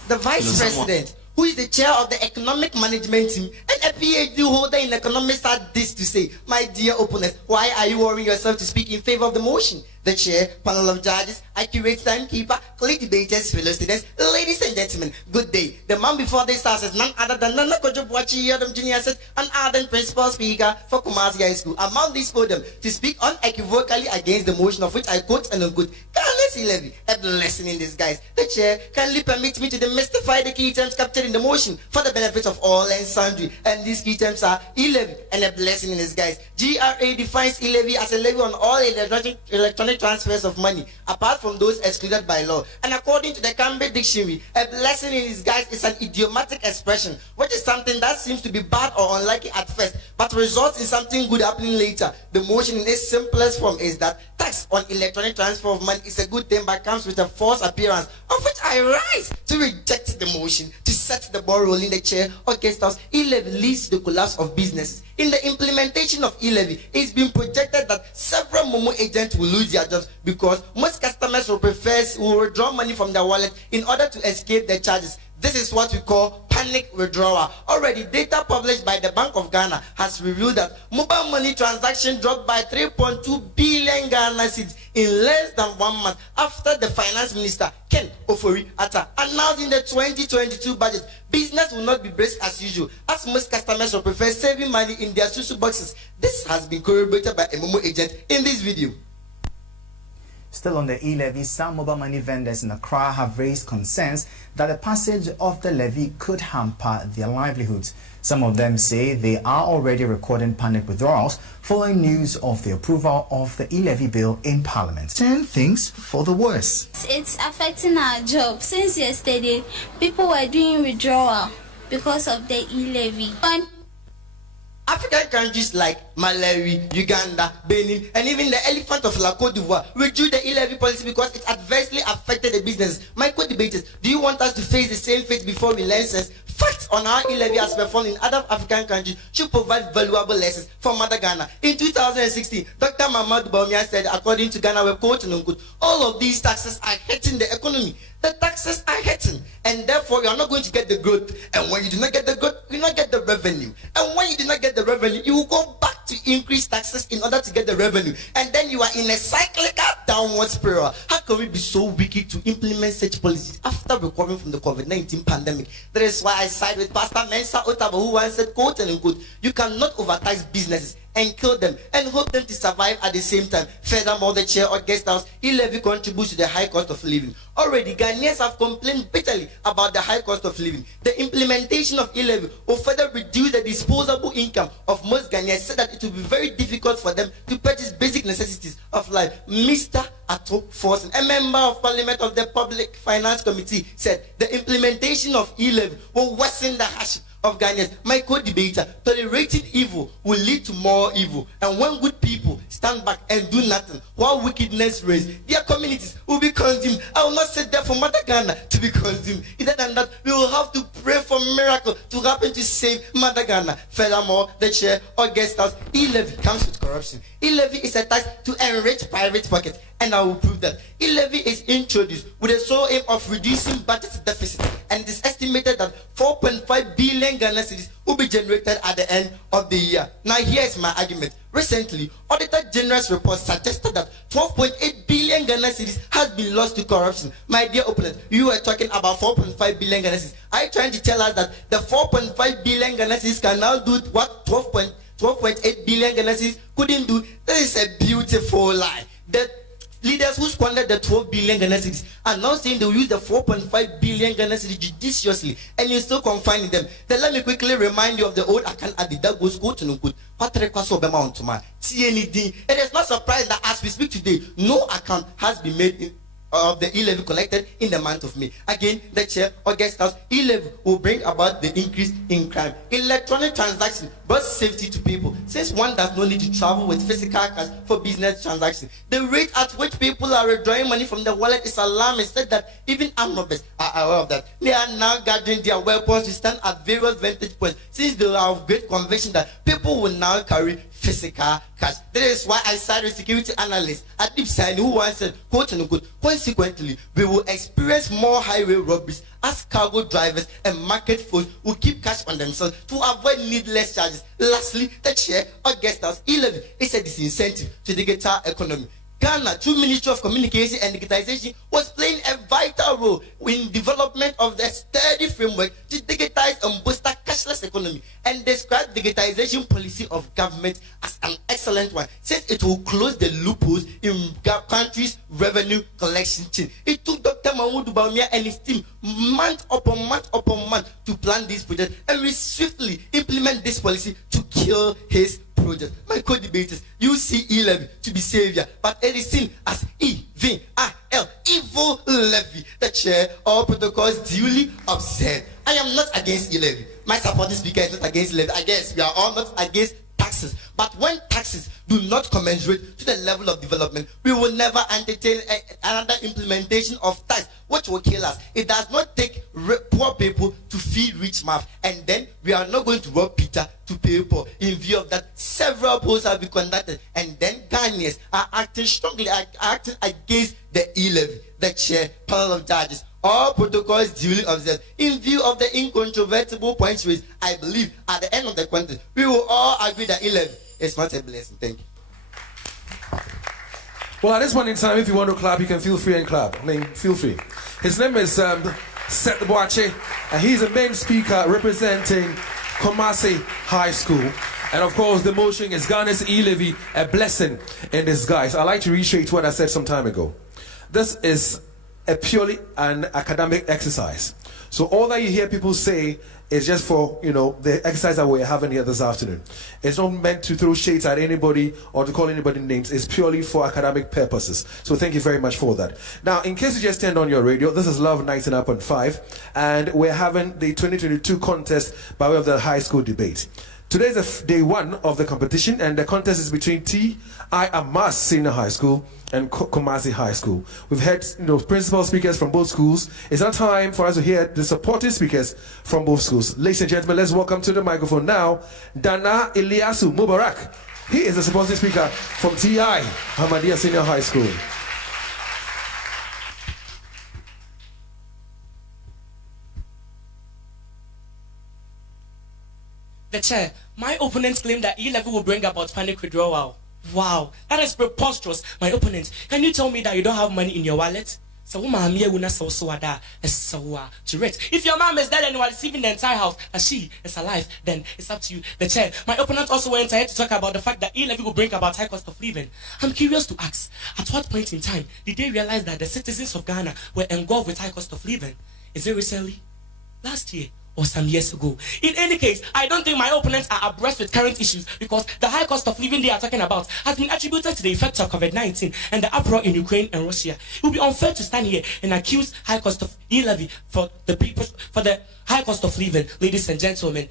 The Vice President, who is the chair of the economic management team and a PhD holder in economics, had this to say: my dear opponent, why are you worrying yourself to speak in favor of the motion? The chair, panel of judges, accurate timekeeper, colleague debaters, fellow students, ladies and gentlemen, good day. The man before this starts is none other than Nana Kojo Boachi Yadam Junior Set, an ardent principal speaker for Kumasi High School. Among this podium to speak unequivocally against the motion of which I quote and unquote, Carlos E-levy, a blessing in disguise. The chair kindly permit me to demystify the key terms captured in the motion for the benefit of all and sundry. And these key terms are E-levy and a blessing in disguise. GRA defines E-levy as a levy on all electronic transfers of money, apart from those excluded by law. And according to the Cambridge Dictionary, a blessing in disguise is an idiomatic expression, which is something that seems to be bad or unlikely at first, but results in something good happening later. The motion in its simplest form is that tax on electronic transfer of money is a good thing, but comes with a false appearance, of which I rise to reject the motion. To set the ball rolling, the chair or guest house, E-levy leads to the collapse of businesses. In the implementation of E-levy, it's been projected that several Momo agents will lose their jobs because most customers will withdraw money from their wallet in order to escape the charges. This is what we call panic withdrawal. Already, data published by the Bank of Ghana has revealed that mobile money transactions dropped by 3.2 billion Ghana cedis in less than 1 month after the finance minister, Ken Ofori-Atta, announced in the 2022 budget business will not be brisk as usual, as most customers will prefer saving money in their susu boxes. This has been corroborated by a Momo agent in this video. Still on the E-levy, some mobile money vendors in Accra have raised concerns that the passage of the levy could hamper their livelihoods. Some of them say they are already recording panic withdrawals following news of the approval of the E-levy bill in Parliament. Turn things for the worse. It's affecting our job. Since yesterday, people were doing withdrawal because of the E-levy. African countries like Malawi, Uganda, Benin, and even the elephant of La Côte d'Ivoire withdrew the E-levy policy because it adversely affected the business. My co-debaters, do you want us to face the same fate before we learn sense? Facts on how E-levy has performed in other African countries should provide valuable lessons for Mother Ghana. In 2016, Dr. Mahmoud Baumia said, according to Ghana Web, quote and unquote, all of these taxes are hurting the economy. The taxes are hurting, and therefore you are not going to get the growth. And when you do not get the growth, you do not get the revenue. And when you do not get the revenue, you will go back to increase taxes in order to get the revenue. And then you are in a cyclical downward spiral. How can we be so wicked to implement such policies after recovering from the COVID-19 pandemic? That is why I side with Pastor Mensa Otabo, who once said, quote and unquote, you cannot overtax businesses and kill them and hope them to survive at the same time. Furthermore, the chair or guest house, E-levy contributes to the high cost of living. Already, Ghanaians have complained bitterly about the high cost of living. The implementation of E-levy will further reduce the disposable income of most Ghanaians, so that it will be very difficult for them to purchase basic necessities of life. Mr. Ato Forson, a member of Parliament of the Public Finance Committee, said the implementation of E-levy will worsen the hardship of Ghanaians. My co-debater, tolerating evil will lead to more evil. And when good people stand back and do nothing, while wickedness reigns, their communities will be consumed. I will not sit there for Mother Ghana to be consumed. Either than that, we will have to pray for miracle to happen to save Mother Ghana. Furthermore, the chair or guest house E-levy comes with corruption. E-levy is a tax to enrich private pockets, and I will prove that. E-levy is introduced with the sole aim of reducing budget deficit, and it is estimated that 4.5 billion Ghana cedis will be generated at the end of the year. Now here is my argument. Recently, Auditor General's report suggested that 12.8 billion Ghana cedis has been lost to corruption. My dear opponent, you were talking about 4.5 billion Ghana cedis. Are you trying to tell us that the 4.5 billion Ghana cedis can now do what 12.8 billion Ghana cedis couldn't do? That is a beautiful lie. The leaders who squandered the 12 billion Ghana cedis are now saying they will use the 4.5 billion Ghana cedis judiciously, and you're still confining them. Then let me quickly remind you of the old account adage that goes quote unquote. It is not surprising that as we speak today, no account has been made of the E-levy collected in the month of May. Again, the chair or guest house E-levy will bring about the increase in crime. Electronic transactions brought safety to people, since one does not need to travel with physical cash for business transactions. The rate at which people are withdrawing money from the wallet is alarming. Said that even armed robbers are aware of that. They are now gathering their weapons to stand at various vantage points, since they are of great conviction that people will now carry physical cash. That is why I cited security analyst Adib Sani, who once said, quote unquote, consequently, we will experience more highway robberies as cargo drivers and market folks will keep cash on themselves to avoid needless charges. Lastly, the chair or guest house E-levy is a disincentive to the digital economy. Ghana, through Ministry of Communication and Digitization, was playing a vital role in development of the sturdy framework to digitize and booster cashless economy, and described digitization policy of government as an excellent one, since it will close the loopholes in country's revenue collection chain. It took Dr. Mahmoud Bawumia and his team month upon month to plan this project, and we swiftly implement this policy to kill his project. My co-debaters, you see E-levy to be savior, but it is seen as E-V-I-L, evil levy. The chair, all protocols duly observed. I am not against E-levy. My supporting speaker is not against levy. I guess we are all not against taxes. But when taxes do not commensurate to the level of development, we will never entertain another implementation of tax, which will kill us. It does not take poor people to feed rich mouth, and then we are not going to rob Peter to pay poor. In view of that, several polls have been conducted, and then Ghanaians are acting strongly, acting against the E-levy. The chair, panel of judges, all protocols duly observed. In view of the incontrovertible points raised, I believe at the end of the contest, we will all agree that E-levy is not a blessing. Thank you. Well, at this point in time, if you want to clap, you can feel free and clap. I mean, feel free. His name is Seth Boache, and he's the main speaker representing Kumasi High School. And of course, the motion is Ghana's E-levy, a blessing in disguise. I'd like to reiterate what I said some time ago. This is a purely an academic exercise. So all that you hear people say is just for, the exercise that we're having here this afternoon. It's not meant to throw shades at anybody or to call anybody names. It's purely for academic purposes. So thank you very much for that. Now, in case you just turned on your radio, this is Love 99.5, and we're having the 2022 contest by way of the high school debate. Today is day one of the competition, and the contest is between Amass Senior High School and Kumasi High School. We've had principal speakers from both schools. It's now time for us to hear the supporting speakers from both schools. Ladies and gentlemen, let's welcome to the microphone now Dana Iliasu Mubarak. He is the supporting speaker from TI Ahmadiyya Senior High School. The chair, my opponents claim that E-levy will bring about panic withdrawal. Wow, that is preposterous. My opponent, can you tell me that you don't have money in your wallet? If your mom is dead and you are receiving the entire house, and she is alive, then it's up to you. The chair, my opponent also went ahead to talk about the fact that E-levy will bring about high cost of living. I'm curious to ask, at what point in time did they realize that the citizens of Ghana were engulfed with high cost of living? Is it recently? Last year? Or some years ago? In any case, I don't think my opponents are abreast with current issues, because the high cost of living they are talking about has been attributed to the effects of COVID-19 and the uproar in Ukraine and Russia. It would be unfair to stand here and accuse high cost of E-levy for the high cost of living. Ladies and gentlemen,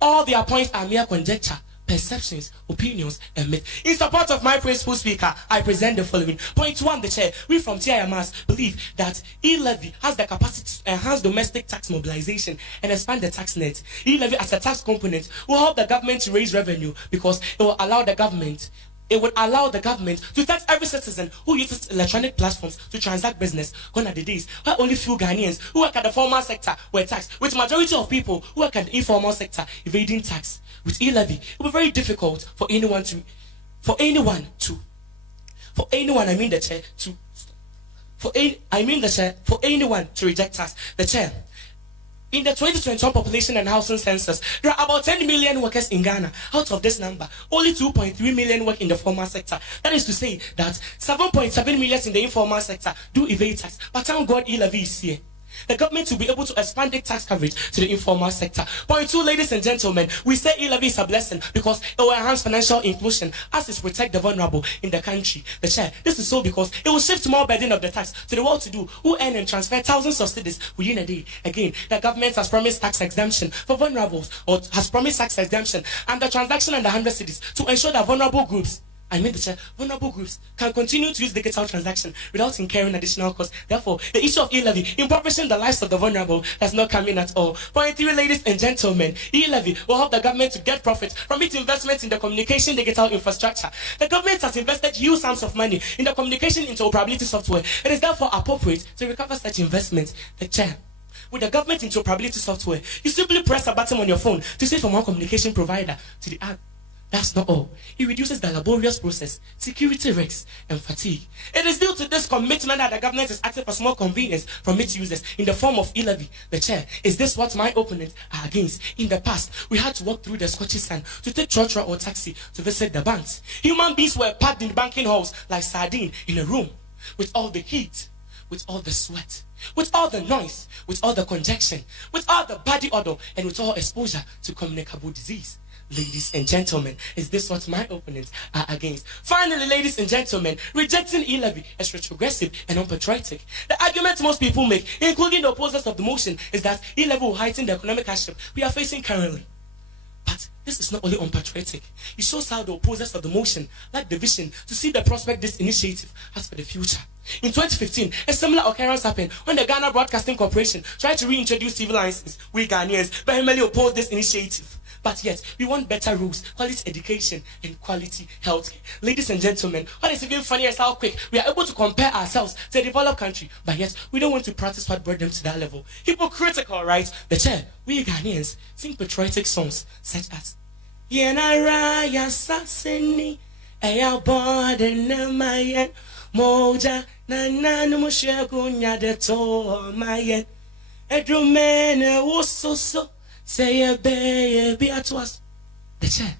all their points are mere conjecture. perceptions, opinions, and myths. In support of my principal speaker, I present the following. Point 1, the chair. We from Amass believe that E-levy has the capacity to enhance domestic tax mobilization and expand the tax net. E-levy as a tax component will help the government to raise revenue because it will allow the government to tax every citizen who uses electronic platforms to transact business. Gone are the days where only few Ghanaians who work at the formal sector were taxed, with majority of people who work at the informal sector evading tax. With E-levy, it will be very difficult for anyone to reject tax. The chair. In the 2021 population and housing census, there are about 10 million workers in Ghana. Out of this number, only 2.3 million work in the formal sector. That is to say that 7.7 million in the informal sector do evade tax. But thank God E-levy is here. The government will be able to expand the tax coverage to the informal sector. Point 2, ladies and gentlemen, we say E-levy is a blessing because it will enhance financial inclusion as it protect the vulnerable in the country. The chair, this is so because it will shift more burden of the tax to the well-to-do who earn and transfer thousands of cedis within a day. Again, the government has promised tax exemption for vulnerables, or has promised tax exemption and the transaction under 100 cedis to ensure that vulnerable groups can continue to use digital transaction without incurring additional costs. Therefore, the issue of E-levy impoverishing the lives of the vulnerable does not come in at all. Point 3, ladies and gentlemen, E-levy will help the government to get profits from its investment in the communication digital infrastructure. The government has invested huge sums of money in the communication interoperability software. It is therefore appropriate to recover such investments. The chair. With the government interoperability software, you simply press a button on your phone to switch from one communication provider to the other. That's not all. It reduces the laborious process, security risks, and fatigue. It is due to this commitment that the government is acting for small convenience from its users in the form of E-levy. The chair, is this what my opponents are against? In the past, we had to walk through the Scottish sand to take trotro or taxi to visit the banks. Human beings were packed in banking halls like sardines in a room, with all the heat, with all the sweat, with all the noise, with all the congestion, with all the body odor, and with all exposure to communicable disease. Ladies and gentlemen, is this what my opponents are against? Finally, ladies and gentlemen, rejecting E-levy is retrogressive and unpatriotic. The argument most people make, including the opposers of the motion, is that E-levy will heighten the economic hardship we are facing currently. But this is not only unpatriotic. It shows how the opposers of the motion lack the vision to see the prospect this initiative has for the future. In 2015, a similar occurrence happened when the Ghana Broadcasting Corporation tried to reintroduce civil licenses. We Ghanaians vehemently opposed this initiative. But yet, we want better rules, quality education, and quality healthcare. Ladies and gentlemen, what is even funnier is how quick we are able to compare ourselves to a developed country, but yet we don't want to practice what brought them to that level. Hypocritical, right? The chair, we Ghanaians sing patriotic songs such as Yenara Yasasini, Eya Borden Mayen, Moja, Nana Mushagunya de To Mayen, Edrumene Wososo. Say be at us. The chair.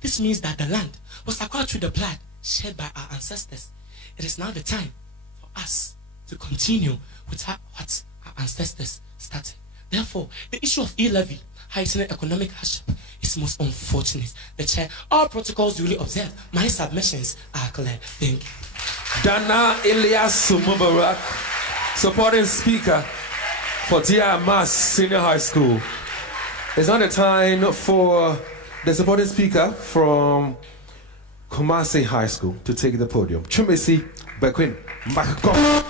This means that the land was acquired through the blood shed by our ancestors. It is now the time for us to continue with what our ancestors started. Therefore, the issue of E-levy heightening economic hardship is most unfortunate. The chair, all protocols duly observed. My submissions are clear. Thank you. Dana Elias Mubarak, supporting speaker for Amass Senior High School. It's not the time for the supporting speaker from Kumasi High School to take the podium. Kumasi Bequin Makako.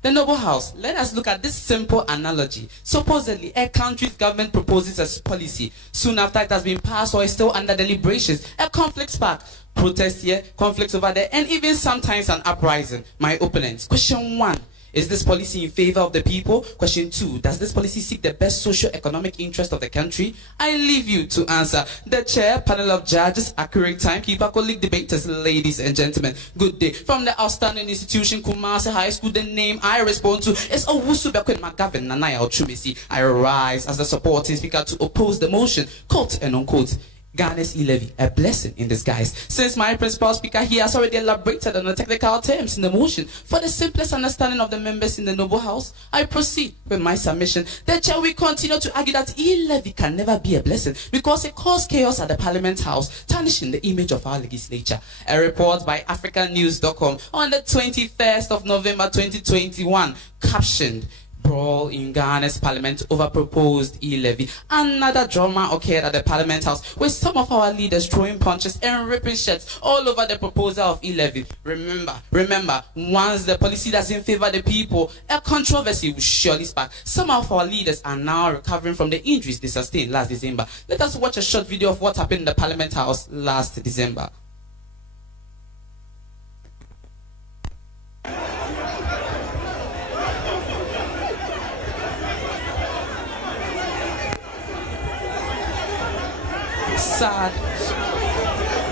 The Noble House, let us look at this simple analogy. Supposedly, a country's government proposes a policy. Soon after it has been passed or is still under deliberations, a conflict spark. Protest here, conflicts over there, and even sometimes an uprising. My opponents. Question 1. Is this policy in favor of the people? Question 2. Does this policy seek the best socio-economic interest of the country? I leave you to answer. The chair, panel of judges, accurate timekeeper, colleague debaters, ladies and gentlemen. Good day. From the outstanding institution, Kumasi High School, the name I respond to is Owusu Bekwin McGavin Nanaya Ochumesi. I rise as the supporting speaker to oppose the motion, quote and unquote. Ghana's E-levy, a blessing in disguise. Since my principal speaker here has already elaborated on the technical terms in the motion for the simplest understanding of the members in the noble house, I proceed with my submission. The chair will continue to argue that E-levy can never be a blessing because it caused chaos at the Parliament House, tarnishing the image of our legislature. A report by AfricanNews.com on the 21st of November 2021 captioned, "Brawl in Ghana's parliament over proposed E-levy." Another drama occurred at the Parliament House with some of our leaders throwing punches and ripping shirts all over the proposal of E-levy. Remember, once the policy doesn't favor the people, a controversy will surely spark. Some of our leaders are now recovering from the injuries they sustained last December. Let us watch a short video of what happened in the Parliament House last December.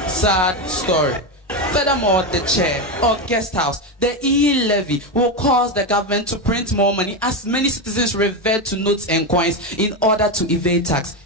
Sad story. Furthermore, the chair or guest house, the E-levy will cause the government to print more money as many citizens revert to notes and coins in order to evade tax.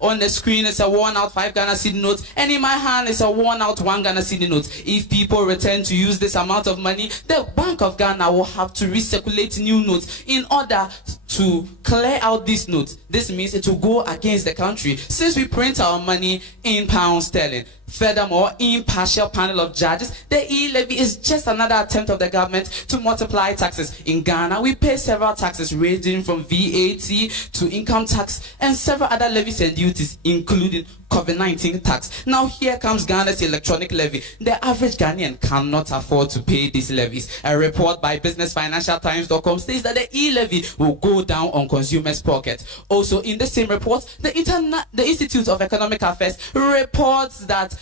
On the screen is a worn out 5 Ghana cedi note, and in my hand is a worn out 1 Ghana cedi note. If people return to use this amount of money, the Bank of Ghana will have to recirculate new notes in order to clear out these notes. This means it will go against the country since we print our money in pound sterling. Furthermore, impartial panel of judges, the E-levy is just another attempt of the government to multiply taxes. In Ghana, we pay several taxes ranging from VAT to income tax and several other levies and duties, including COVID-19 tax. Now here comes Ghana's electronic levy. The average Ghanaian cannot afford to pay these levies. A report by businessfinancialtimes.com states that the E-levy will go down on consumers' pockets. Also, in the same report, the Institute of Economic Affairs reports that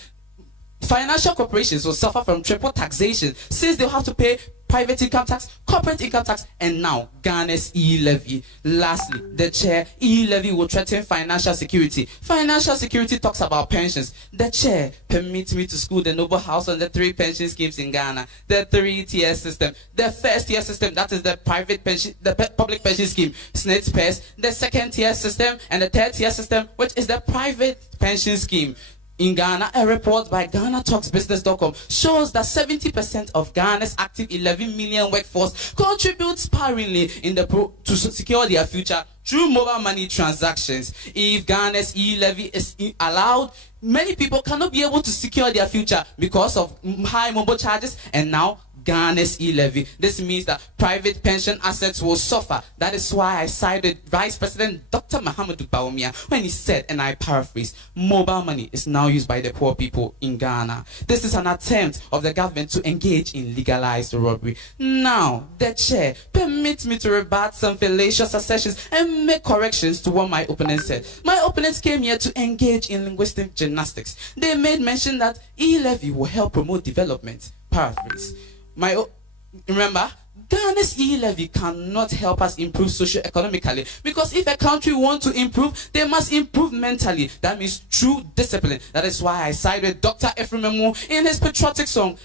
financial corporations will suffer from triple taxation since they'll have to pay private income tax, corporate income tax, and now Ghana's E-levy. Lastly, the chair, E-levy will threaten financial security. Financial security talks about pensions. The chair permits me to school the noble house on the 3 pension schemes in Ghana. The 3-tier system. The first tier system, that is the private pension, the public pension scheme, SNIT PES. The second tier system and the third tier system, which is the private pension scheme. In Ghana, a report by GhanaTalksBusiness.com shows that 70% of Ghana's active 11 million workforce contributes sparingly to secure their future through mobile money transactions. If Ghana's E-levy is allowed, many people cannot be able to secure their future because of high mobile charges, and now Ghana's E-levy. This means that private pension assets will suffer. That is why I sided Vice President Dr. Mahamudu Bawumia when he said, and I paraphrase, mobile money is now used by the poor people in Ghana. This is an attempt of the government to engage in legalized robbery. Now, the chair permits me to rebut some fallacious assertions and make corrections to what my opponent said. My opponents came here to engage in linguistic gymnastics. They made mention that E-levy will help promote development. Paraphrase. Remember, Ghana's E-levy cannot help us improve socio-economically, because if a country wants to improve, they must improve mentally. That means true discipline. That is why I side with Dr. Ephraim in his patriotic song.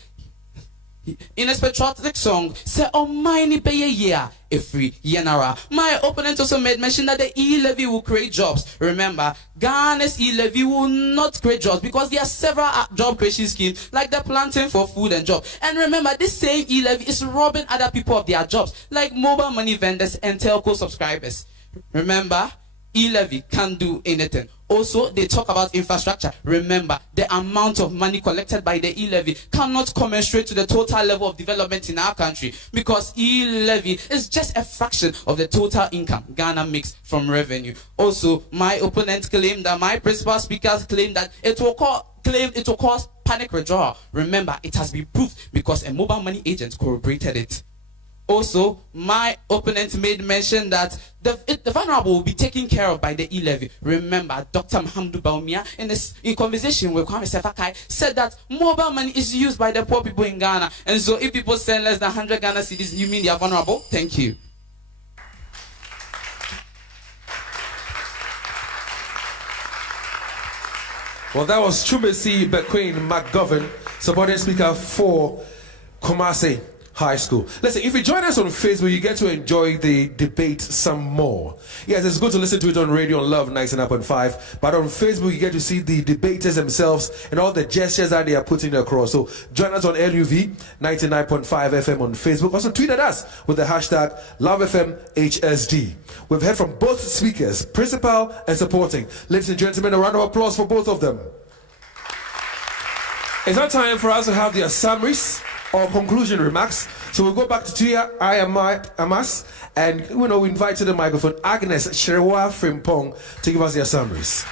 Say, "Oh, mine pay a year, every yenara." My opponent also made mention that the E-levy will create jobs. Remember, Ghana's E-levy will not create jobs because there are several job creation schemes like the planting for food and jobs. And remember, this same E-levy is robbing other people of their jobs, like mobile money vendors and telco subscribers. Remember, E-levy can't do anything. Also, they talk about infrastructure. Remember, the amount of money collected by the E-levy cannot commensurate to the total level of development in our country, because E-levy is just a fraction of the total income Ghana makes from revenue. Also, my opponents claim that my principal speakers claim that it will cause panic withdrawal. Remember, it has been proved because a mobile money agent corroborated it. Also, my opponent made mention that the vulnerable will be taken care of by the E-levy. Remember, Dr. Mahamudu Bawumia, in conversation with Kwame Sefakai, said that mobile money is used by the poor people in Ghana. And so if people send less than 100 Ghana cedis, you mean they are vulnerable? Thank you. Well, that was Kumasi McQueen McGovern, supporting speaker for Kumasi. High School. Listen, if you join us on Facebook, you get to enjoy the debate some more. Yes, it's good to listen to it on radio on Love 99.5, but on Facebook, you get to see the debaters themselves and all the gestures that they are putting across. So join us on LUV 99.5 FM on Facebook. Also tweet at us with the hashtag LoveFMHSD. We've heard from both speakers, principal and supporting. Ladies and gentlemen, a round of applause for both of them. It's not time for us to have their summaries or conclusion remarks. So we'll go back to Tia Amass, and we invite to the microphone Agnes Sherewa Frimpong to give us their summaries.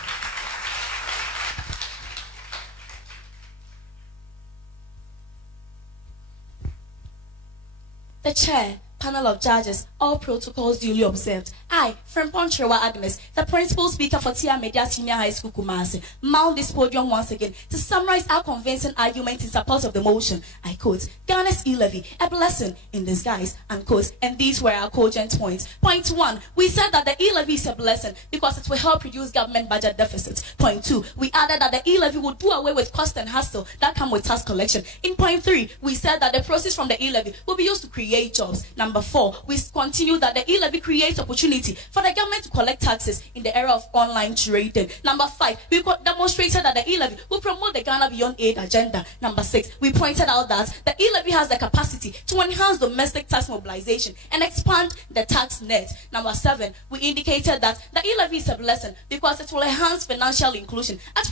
The chair, panel of judges, all protocols duly observed. I, Frimpong Sherewa Agnes, the principal speaker for Tia Media Senior High School Kumasi, mount this podium once again to summarize our convincing argument in support of the motion. I quote, Ghana's E-levy, a blessing in disguise, unquote, and these were our cogent points. Point 1, we said that the E-levy is a blessing because it will help reduce government budget deficits. Point 2, we added that the E-levy would do away with cost and hassle that come with tax collection. In point 3, we said that the proceeds from the E-levy will be used to create jobs. Number 4, we continue that the E-levy creates opportunity for the government to collect taxes in the era of online trading. Number 5, we demonstrated that the E-levy will promote the Ghana Beyond Aid agenda. Number 6, we pointed out that the E-levy has the capacity to enhance domestic tax mobilization and expand the tax net. Number 7, we indicated that the E-levy is a blessing because it will enhance financial inclusion as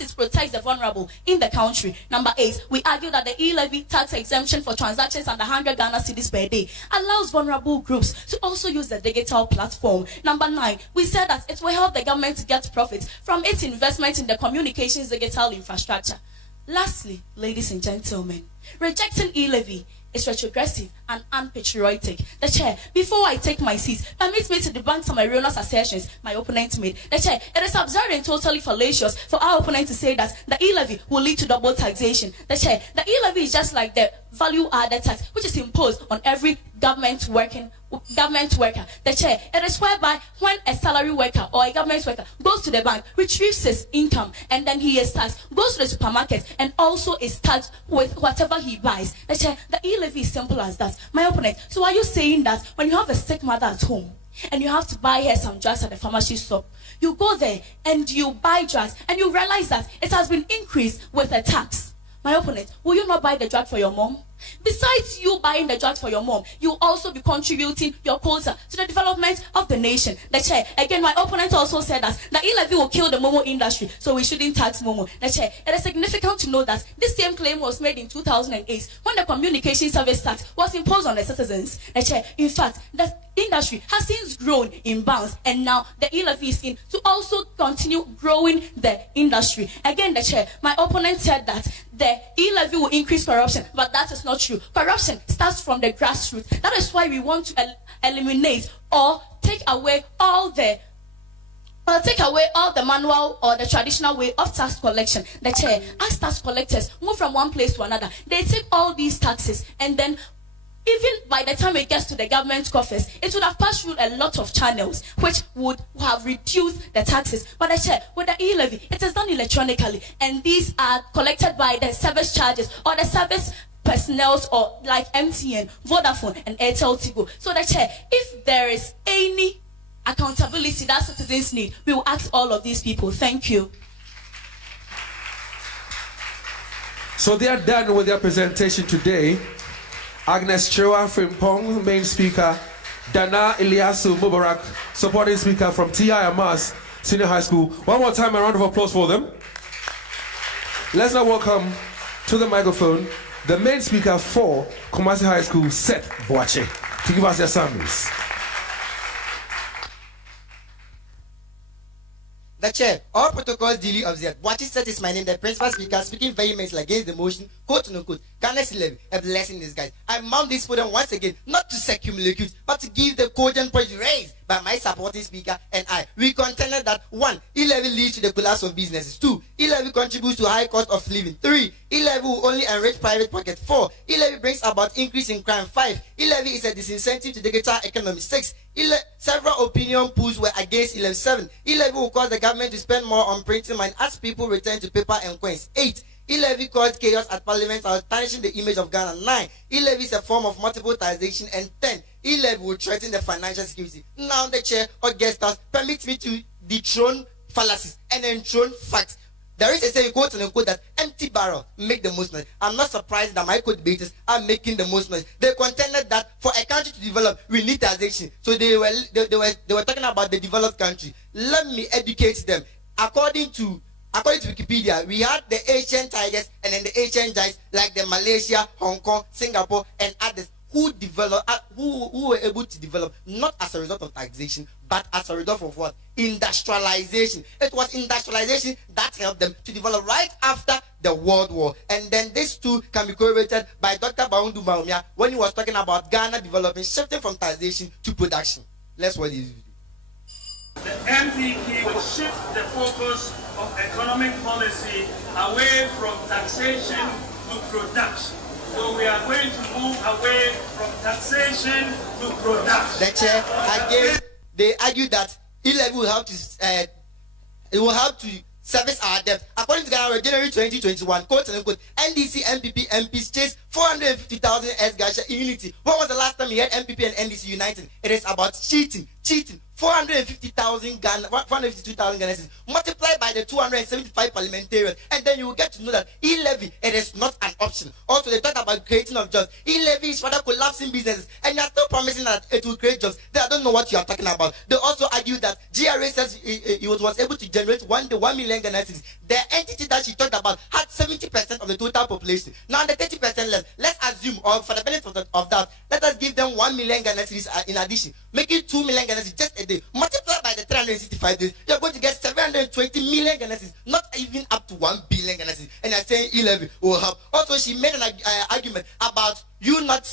it protects the vulnerable in the country. Number 8, we argue that the E-levy tax exemption for transactions under 100 Ghana cedis per day allows vulnerable groups to also use the digital platform. Number 9, we said that it will help the government to get profits from its investment in the communications digital infrastructure. Lastly, ladies and gentlemen, rejecting E-levy is retrogressive and unpatriotic. The chair, before I take my seat, permit me to debunk some erroneous assertions my opponent made. The chair, it is absurd and totally fallacious for our opponent to say that the E-levy will lead to double taxation. The chair, the E-levy is just like the value-added tax which is imposed on every government worker. The chair, it is whereby when a salary worker or a government worker goes to the bank, retrieves his income, and then he is taxed, goes to the supermarket and also is taxed with whatever he buys. The chair, the E-levy is simple as that. My opponent, so are you saying that when you have a sick mother at home and you have to buy her some drugs at the pharmacy shop, you go there and you buy drugs and you realize that it has been increased with a tax? My opponent, will you not buy the drug for your mom? Besides you buying the drugs for your mom, you also be contributing your quota to the development of the nation. The chair, again, my opponent also said that the E-levy will kill the Momo industry, so we shouldn't tax Momo. The chair, it is significant to know that this same claim was made in 2008 when the communication service tax was imposed on the citizens. The chair, in fact, the industry has since grown in bounds, and now the E-levy is in to also continue growing the industry. Again, the chair, my opponent said that the E-levy will increase corruption, but that is not true. Corruption starts from the grassroots. That is why we want to eliminate or take away all the manual or the traditional way of tax collection. The chair, as tax collectors move from one place to another, they take all these taxes, and then even by the time it gets to the government coffers, it would have passed through a lot of channels which would have reduced the taxes. But the chair, with the E-levy, it is done electronically, and these are collected by the service charges or the service personnel, or like MTN, Vodafone, and Airtel Tigo. So the chair, if there is any accountability that citizens need, we will ask all of these people. Thank you. So they are done with their presentation today. Agnes Sherewa Frimpong, main speaker. Dana Ilyasu Mubarak, supporting speaker from Tia Amass Senior High School. One more time, a round of applause for them. Let's now welcome to the microphone the main speaker for Kumasi High School, Seth Boache, to give us their summaries. The chair, all protocols duly observed. Boache Seth is my name, the principal speaker, speaking vehemently against the motion, quote unquote, Ghana's E-levy, a blessing in disguise. I mount this podium once again, not to circumlocute, but to give the cogent point raised by my supporting speaker and I. We contended that 1, E-levy leads to the collapse of businesses. 2, E-levy contributes to high cost of living. 3, E-levy will only enrich private pocket. 4, E-levy brings about increase in crime. 5, E-levy is a disincentive to digital economy. 6, several opinion polls were against E-levy. 7, E-levy will cause the government to spend more on printing money as people return to paper and coins. 8, E-levy caused chaos at parliament while tarnishing the image of Ghana. 9. E-levy is a form of multiple taxation. And 10. E-levy will threaten the financial security. Now the chair or guest house permits me to dethrone fallacies and enthrone facts. There is a saying, quote unquote, that empty barrel make the most noise. I'm not surprised that my co-debaters are making the most noise. They contended that for a country to develop, we need taxation. So they were talking about the developed country. Let me educate them. According to Wikipedia, we had the Asian tigers and then the Asian giants like the Malaysia, Hong Kong, Singapore, and others who developed, who were able to develop not as a result of taxation, but as a result of what? Industrialization. It was industrialization that helped them to develop right after the World War. And then this too can be correlated by Dr. Baundu Baumia when he was talking about Ghana development, shifting from taxation to production. Let's what he The MPP will shift the focus of economic policy away from taxation to production. So we are going to move away from taxation to production. The chair again, they argue that E-levy will help to service our debt. According to Ghana, January 2021, quote unquote, NDC MPP MPs chased 450,000 ex-Gacha in unity. When was the last time you had MPP and NDC united? It is about cheating. 450,000 Ghana, 452,000 Ghanaians multiplied by the 275 parliamentarians, and then you will get to know that E-levy, it is not an option. Also, they talk about creating of jobs. E-levy is rather collapsing businesses, and you are still promising that it will create jobs. They don't know what you are talking about. They also argue that GRA says it was able to generate 1 million Ghanaians. The entity that she talked about had 70% of the total population. Now the 30% left. Let's assume, or for the benefit of that, let us give them 1 million Ghanaians in addition, making 2 million Ghanaians just a day. Multiply by the 365 days, you're going to get 720 million Ghanaians, not even up to 1 billion Ghanaians. And you're saying E-levy will help. Also, she made an argument about you not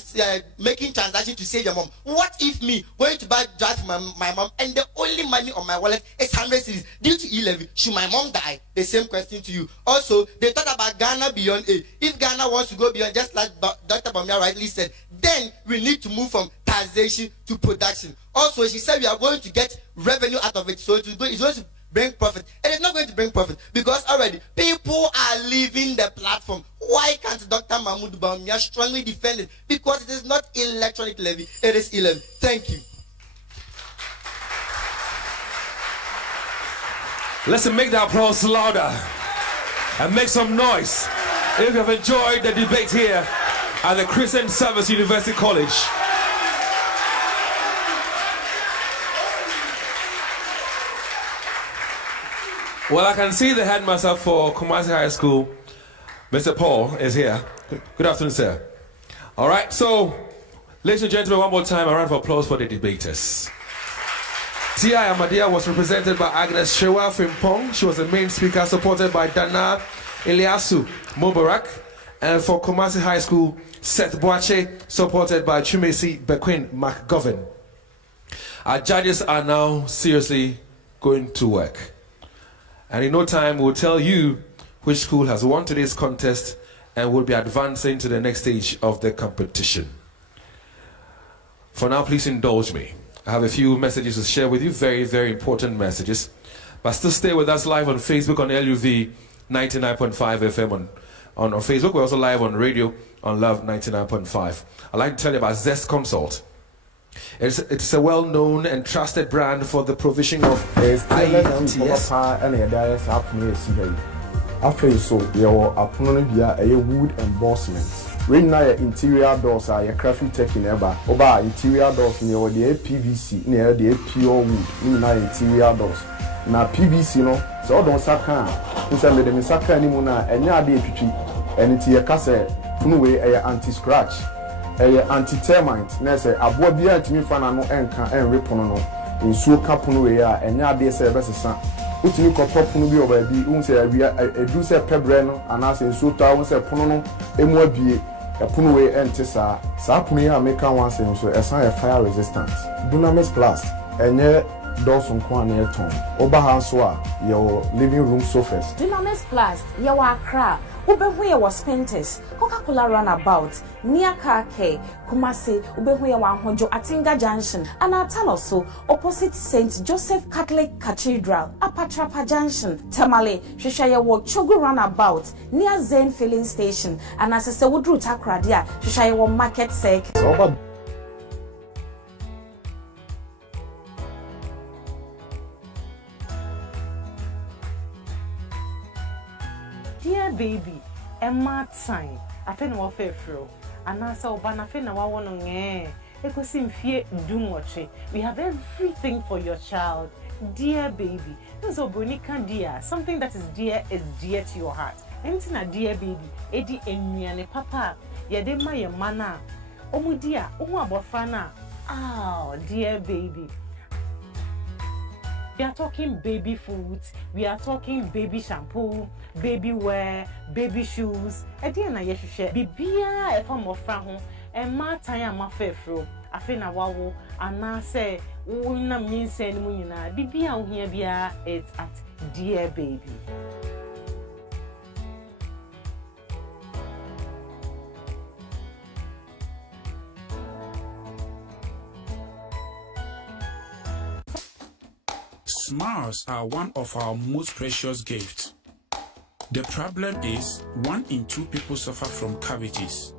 making transactions to save your mom. What if me going to buy drugs for my mom and the only money on my wallet is 100 cedis due to E-levy? Should my mom die? The same question to you. Also, they talk about Ghana beyond A. If Ghana wants to go beyond, just like Dr. Bamia rightly said, then we need to move from taxation to production. Also, she said we are going to get revenue out of it, so it's going to bring profit. It is not going to bring profit because already people are leaving the platform. Why can't Dr. Mahmoud Bawumia strongly defend it? Because it is not electronic levy, it is E-levy. Thank you. Let's make the applause louder and make some noise if you have enjoyed the debate here at the Christian Service University College. Well, I can see the headmaster for Kumasi High School, Mr. Paul, is here. Good afternoon, sir. All right, so, ladies and gentlemen, one more time, a round of applause for the debaters. T.I. Amadia was represented by Agnes Shewa Frimpong. She was the main speaker, supported by Dana Eliasu Mubarak. And for Kumasi High School, Seth Boache, supported by Chumesi Bequin McGovern. Our judges are now seriously going to work. And in no time, we'll tell you which school has won today's contest and will be advancing to the next stage of the competition. For now, please indulge me. I have a few messages to share with you, very, very important messages. But still stay with us live on Facebook on LUV 99.5 FM on Facebook. We're also live on radio on Love 99.5. I'd like to tell you about Zest Consult. It's a well-known and trusted brand for the provision of IELTS. After so, your opponent a wood embossment. When now interior doors are your crafty tech in ever. Oba interior doors near the PVC near the pure wood. In interior doors. Now PVC no, so don't saka. Instead of the saka anymore and ya de pichi. And it's your cassette, Punue a anti-scratch. Anti-termite, Nessa, a bobia to me fan no enka and ripono in so capunwea and ya de services. Put you got top be over the unse a do say pebreno and as in so town say pono, MWB, a punway and tessa, Sapuni American once and so as a fire resistance. Dunamis Plus, and ye Dawson Kwan near Tom. Oberhanswa, your living room sofas. Dunamis Plus, your crab. Ubehuye was Spintis, Coca-Cola runabout, near Kake, Kumasi, Ubehuye Wanhojo, Atinga Junction, and Ataloso, opposite St. Joseph Catholic Cathedral, Apatrapa Junction, Tamale, Shishaya Walk, Chogu runabout, near Zen Filling Station, and as a Wudru Takradia, Shishaya Walk Market Sec. Dear baby, Emma time. I feel no fair fro. And I saw Banafe na wa no nge. Eko sim fie dumoche. We have everything for your child. Dear baby. So bonika dear. Something that is dear to your heart. Anything a dear baby. Edi enuane papa. Yede ma ye mana. Omu dear. Omu abofana. Ah, dear baby. We are talking baby food, we are talking baby shampoo, baby wear, baby shoes. Edi na ye hwehwe bibia e form of ho e ma tan ama fefro afi na wawo ana say wona minse ni mu nyina bibia wo hia bia it's at Dear Baby. Smiles are one of our most precious gifts. The problem is 1 in 2 people suffer from cavities.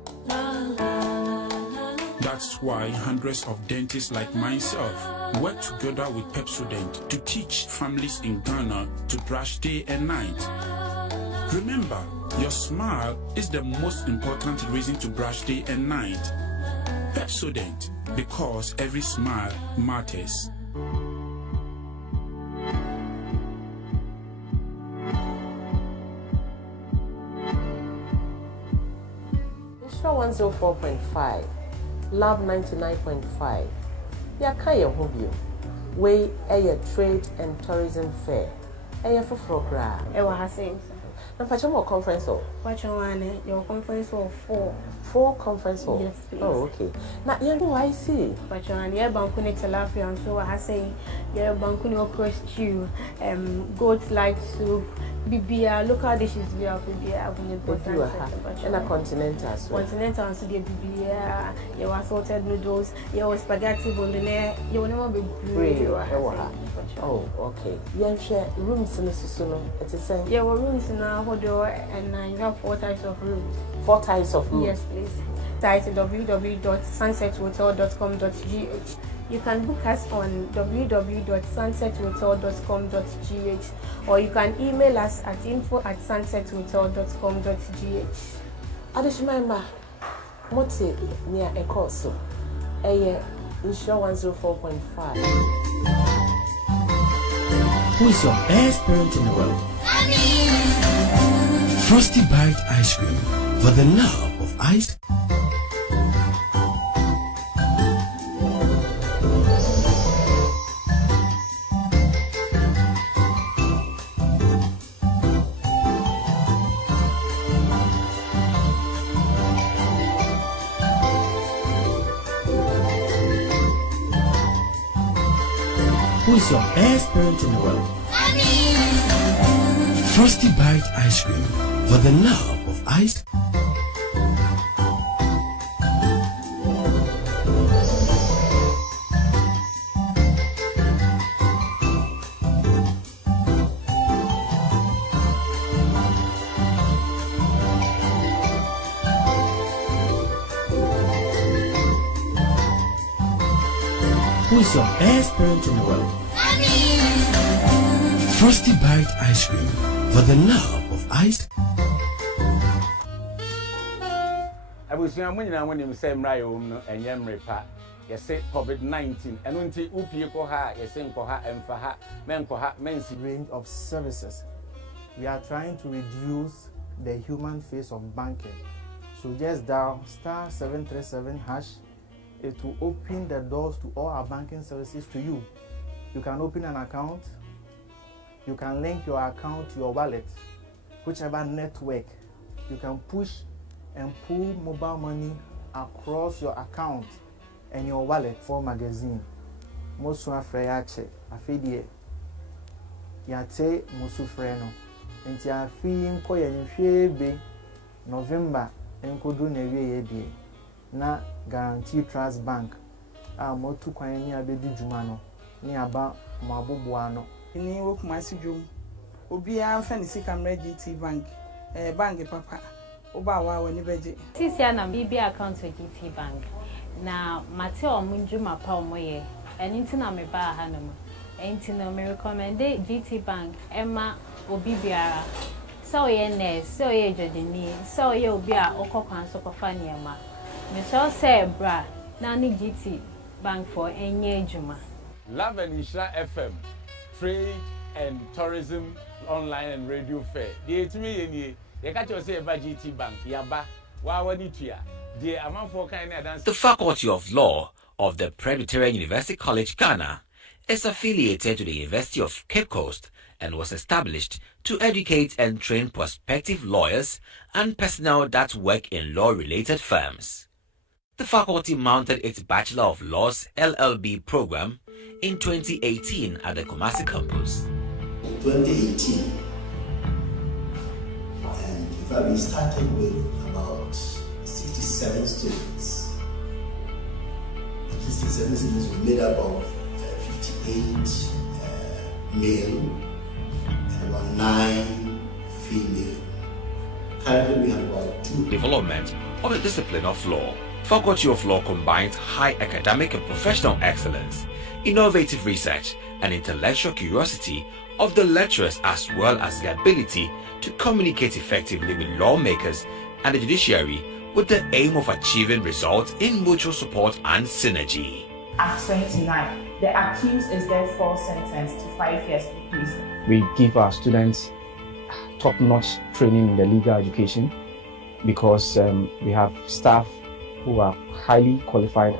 That's why hundreds of dentists like myself work together with Pepsodent to teach families in Ghana to brush day and night. Remember, your smile is the most important reason to brush day and night. Pepsodent, because every smile matters. Show 104.5, Love 99.5. Ya kaya hobby. We a trade and tourism fair. For program. Ewa hasing. Na pacha mo conference hall. Pacha wane your conference hall 4. 4 conference hall. Yes, please. Oh, okay. Na yangu why see? Pacha wane ye bankuni tilapia and so hasing ye bankuni okra stew, goat like soup. Bibia local dishes we have bibia abunye important and a continental so continental and so the bibia you assorted noodles you spaghetti bolognese you no be bread. Oh, okay. You share rooms in the susuno. It is saying yeah, rooms now hodo and you have 4 types of rooms. 4 types of rooms. Yes, please. Type www.sunsethotel.com.gh. You can book us on www.sunsethotel.com.gh or you can email us at info@sunsethotel.com.gh. Adishimamba, Moti near a course. Insure 104.5. Who is your best parent in the world? Frosty Bite Ice Cream for the love of ice. Who is your best parent in the world? Frosty Bite Ice Cream for the love of ice. Who is your best parent in the world? Frosty Bite Ice Cream for the love of ice. I was young when you say Mrayo and Yamrepa. You say COVID-19 and until Upikoha, you say Koha and Faha, Menkoha, Mensi range of services. We are trying to reduce the human face of banking. So just dial *737# it will open the doors to all our banking services to you. You can open an account, you can link your account to your wallet, whichever network. You can push and pull mobile money across your account and your wallet for magazine. Most of check, afidie, yate most freno. Enti afi nko ye nhwebe November enkodu na ewie ye na Guarantee Trust Bank mo tu kwan ni abedi djuma no ni aba mo aboboa no ni wo Kumasi djum obi an fa ni sika mra GT Bank bank papa oba wa wani beje sisi ana BB account with GT Bank na mate omunjuma pa omoye enti na me ba ha no enti no me recommend GT Bank ema obi biara so ye nurse so ye jodini so ye obi a okokwan so kofa niema me so say bra na ni GT Bank for enye ejuma. Love and Ishra FM, Trade and Tourism Online and Radio Fair. The GT Bank, Yaba, Wawanitia, the amount for kind of The Faculty of Law of the Presbyterian University College, Ghana, is affiliated to the University of Cape Coast and was established to educate and train prospective lawyers and personnel that work in law-related firms. The faculty mounted its Bachelor of Laws LLB program in 2018 at the Kumasi campus. 2018, and in fact we started with about 67 students. The 67 students were made up of 58 male and about 9 female. Currently we have about 2. Development of the discipline of law. Faculty of Law combines high academic and professional excellence, innovative research, and intellectual curiosity of the lecturers, as well as the ability to communicate effectively with lawmakers and the judiciary with the aim of achieving results in mutual support and synergy. At 29, the accused is therefore sentenced to 5 years in prison. We give our students top-notch training in the legal education because we have staff who are highly qualified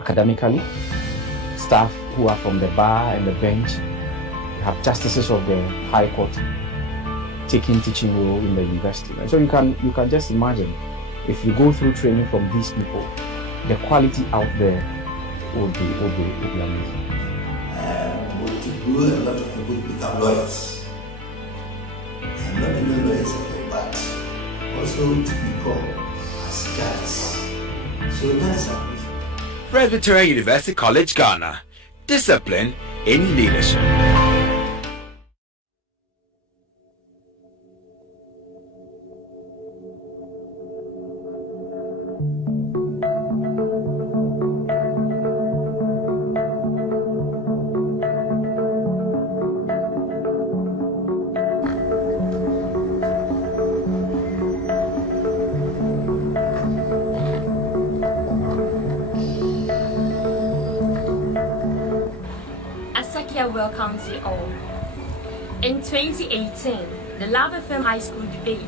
academically, staff who are from the bar and the bench. We have justices of the High Court taking teaching role in the university. And so you can just imagine, if you go through training from these people, the quality out there would be amazing. To do a lot of people become lawyers, and not even lawyers, but also to become as judges. So that's Presbyterian University College, Ghana. Discipline in leadership. Welcomes you all. In 2018, the Love FM High School debate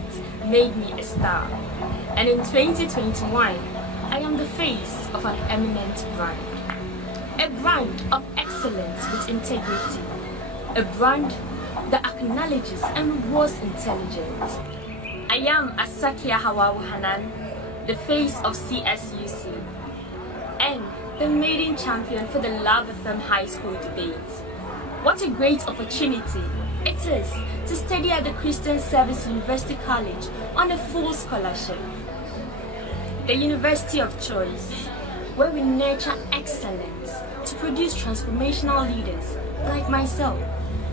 made me a star. And in 2021, I am the face of an eminent brand. A brand of excellence with integrity. A brand that acknowledges and rewards intelligence. I am Asakia Hawawu Hanan, the face of CSUC, and the maiden champion for the Love FM High School debate. What a great opportunity it is to study at the Christian Service University College on a full scholarship. The university of choice, where we nurture excellence to produce transformational leaders like myself.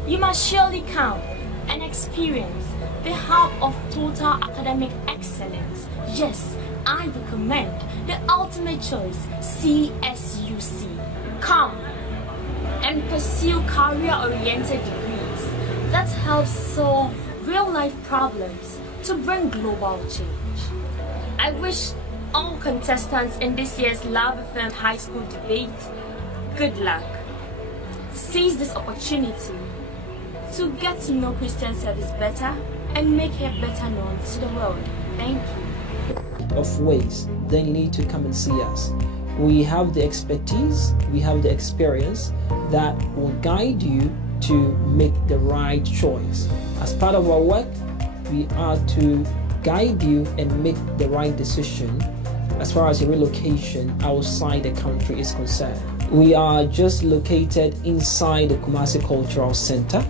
You must surely come and experience the hub of total academic excellence. Yes, I recommend the ultimate choice, CSUC. Come and pursue career-oriented degrees that help solve real-life problems to bring global change. I wish all contestants in this year's Love FM High School debate good luck. Seize this opportunity to get to know Christian Service better and make it better known to the world. Thank you. Of ways, then you need to come and see us. We have the expertise, we have the experience that will guide you to make the right choice. As part of our work, we are to guide you and make the right decision as far as your relocation outside the country is concerned. We are just located inside the Kumasi Cultural Center.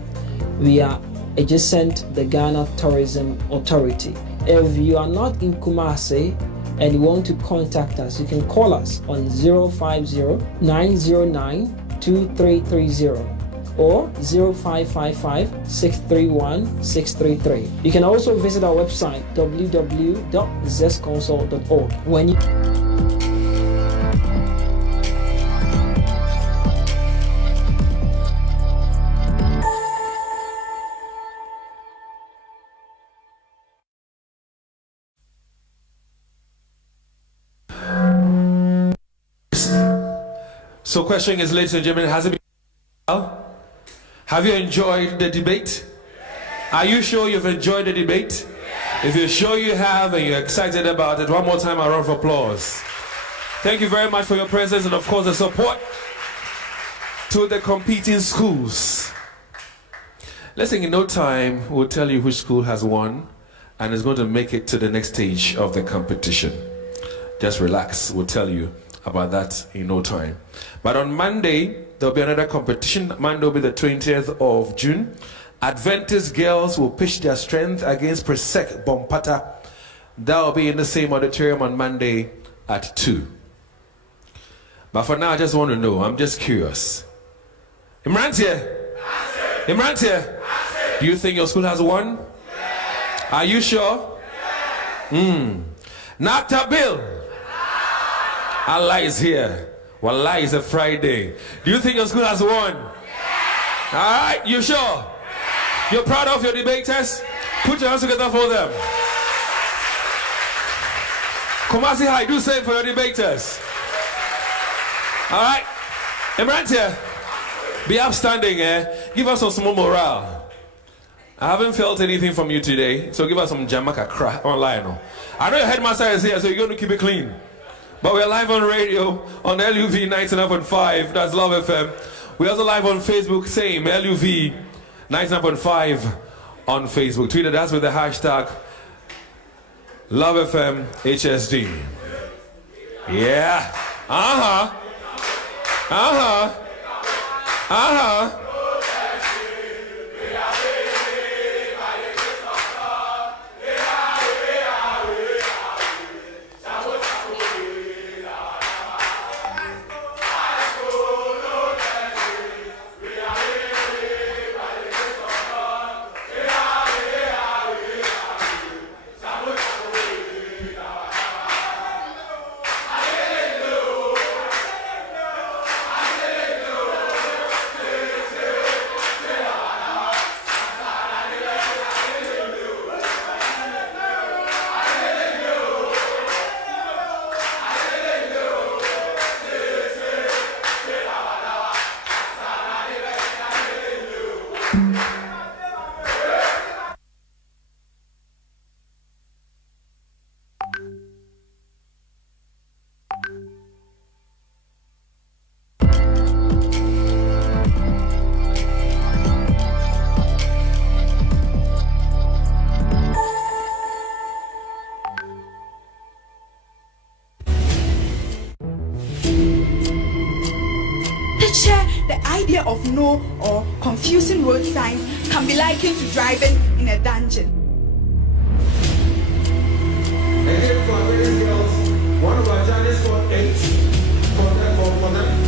We are adjacent to the Ghana Tourism Authority. If you are not in Kumasi and you want to contact us, you can call us on 050-909-2330 or 0555-631-633. You can also visit our website www.zestconsult.org. When you So question is, ladies and gentlemen, has it been well? Have you enjoyed the debate? Are you sure you've enjoyed the debate? If you're sure you have and you're excited about it, one more time a round of applause. Thank you very much for your presence and of course the support to the competing schools. Listen, in no time we'll tell you which school has won and is going to make it to the next stage of the competition. Just relax, we'll tell you about that in no time. But on Monday, there'll be another competition. Monday will be the 20th of June. Adventist girls will pitch their strength against Presec Bompata. That will be in the same auditorium on Monday at 2. But for now, I just want to know, I'm just curious. Imran's here? Imran's here? Do you think your school has won? Are you sure? Nata Bill. Allah is here. Wallah is a Friday. Do you think your school has won? Alright, you sure? You're proud of your debaters? Put your hands together for them. Kumasi High, do same for your debaters. Alright, Imran's here. Be upstanding, Give us some small morale. I haven't felt anything from you today, so give us some Jamaica crack online. I know your headmaster is here, so you're going to keep it clean. But we're live on radio on LUV 99.5, that's Love FM. We're also live on Facebook, same, LUV 99.5 on Facebook. Tweeted us with the hashtag Love FM HSD. Yeah. Of no or confusing road signs can be likened to driving in a dungeon. Again, for our ladies girls, one of our judges scored 8 for them.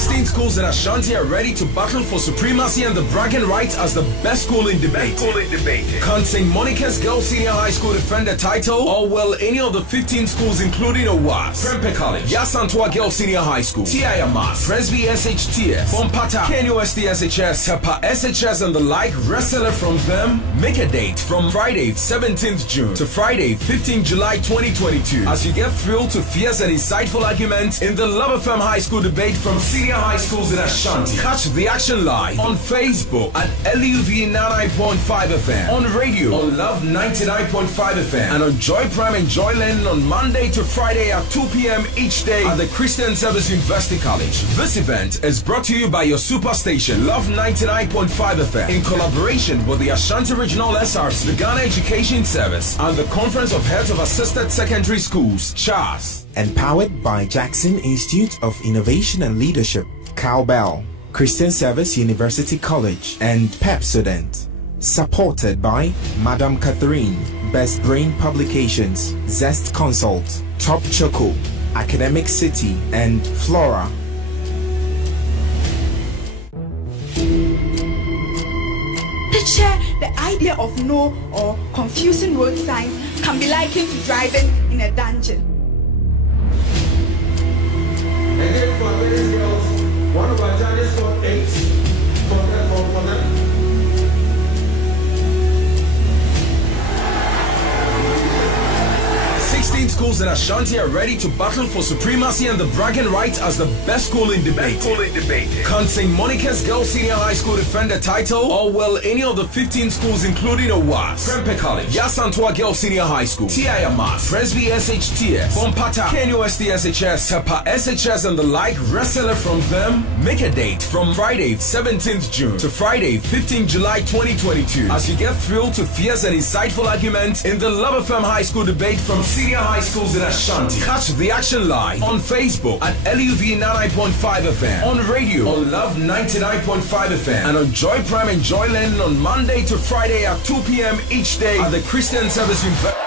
16 schools in Ashanti are ready to battle for supremacy and the bragging rights as the best school in debate. Can St. Monica's Girls Senior High School defend the title, or will any of the 15 schools including Owas, Prempeh College, Yasantua Girls Senior High School, TI Amass, Presby SHTS, Bompata, KNUST SHS, Tepa SHS and the like wrestle from them? Make a date from Friday 17th June to Friday 15th July 2022 as you get thrilled to fierce and insightful arguments in the Love FM High School debate from senior high schools in Ashanti. Catch the action live on Facebook at LUV 99.5 FM, on radio on Love 99.5 FM, and on Joy Prime and Joy Learning on Monday to Friday at 2 p.m. each day at the Christian Service University College. This event is brought to you by your superstation Love 99.5 FM in collaboration with the Ashanti Regional SRC, the Ghana Education Service, and the Conference of Heads of Assisted Secondary Schools, CHAS. Empowered by Jackson Institute of Innovation and Leadership, Cowbell. Christian Service University College, and Pepsodent. Supported by Madam Catherine, Best Brain Publications, Zest Consult, Top Choco, Academic City, and Flora. Chair, the idea of no or confusing road signs can be likened to driving in a dungeon. Again, for ladies and girls, one of our judges got 8 for them. 16 schools in Ashanti are ready to battle for supremacy and the bragging right as the best school in debate. Can St. Monica's Girls Senior High School defend the title, or will any of the 15 schools including Owas, Prempeh College, Yasantua Girls Senior High School, TI Amass, Presby SHTS, Bompata, KNUST SHS, Sepa SHS and the like wrestle from them? Make a date from Friday 17th June to Friday 15th July 2022 as you get thrilled to fierce and insightful arguments in the Love FM High School debate from senior high schools in Ashanti. Catch the action live on Facebook at LUV 99.5 FM, on radio on Love 99.5 FM, and on Joy Prime and Joy Learning on Monday to Friday at 2 p.m. each day at the Christian Service University.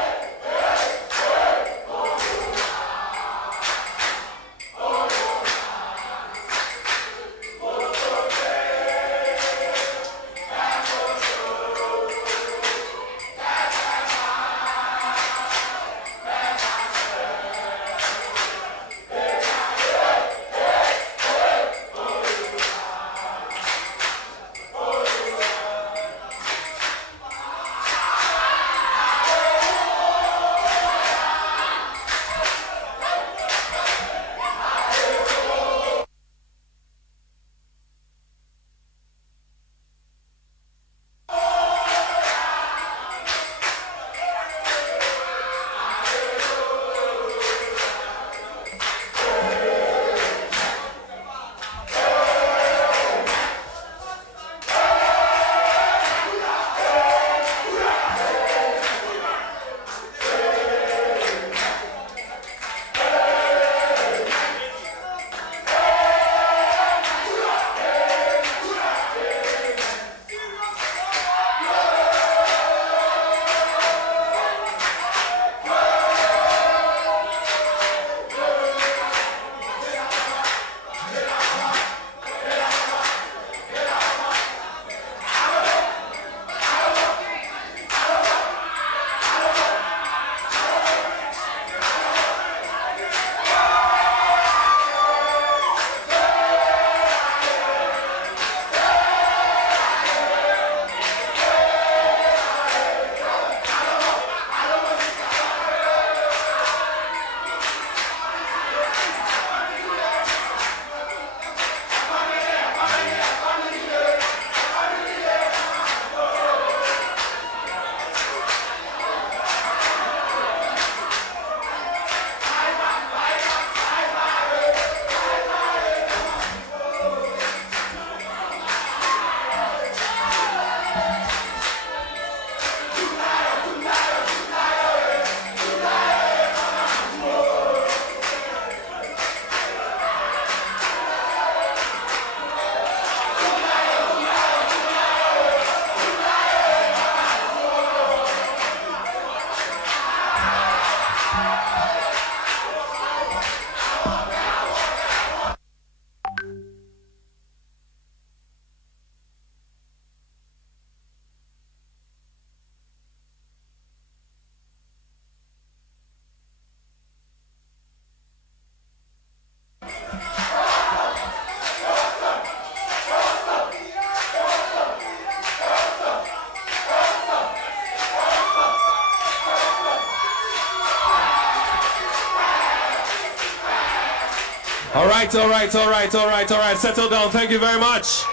All right. Settle down. Thank you very much.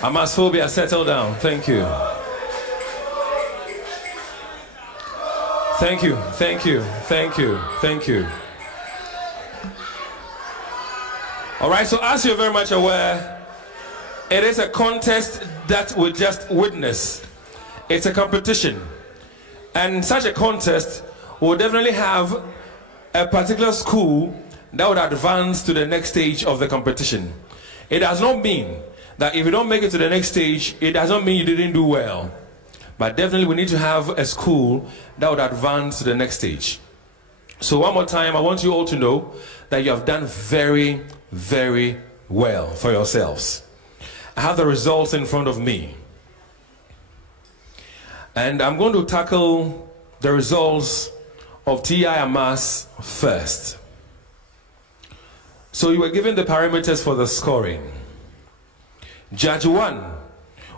Amassphobia, settle down. Thank you. Thank you. All right, so as you're very much aware, it is a contest that we just witnessed. It's a competition. And in such a contest, we'll definitely have a particular school that would advance to the next stage of the competition. It does not mean that if you don't make it to the next stage, it does not mean you didn't do well. But definitely we need to have a school that would advance to the next stage. So one more time, I want you all to know that you have done very, very well for yourselves. I have the results in front of me. And I'm going to tackle the results of TI Amass first. So you were given the parameters for the scoring. Judge 1,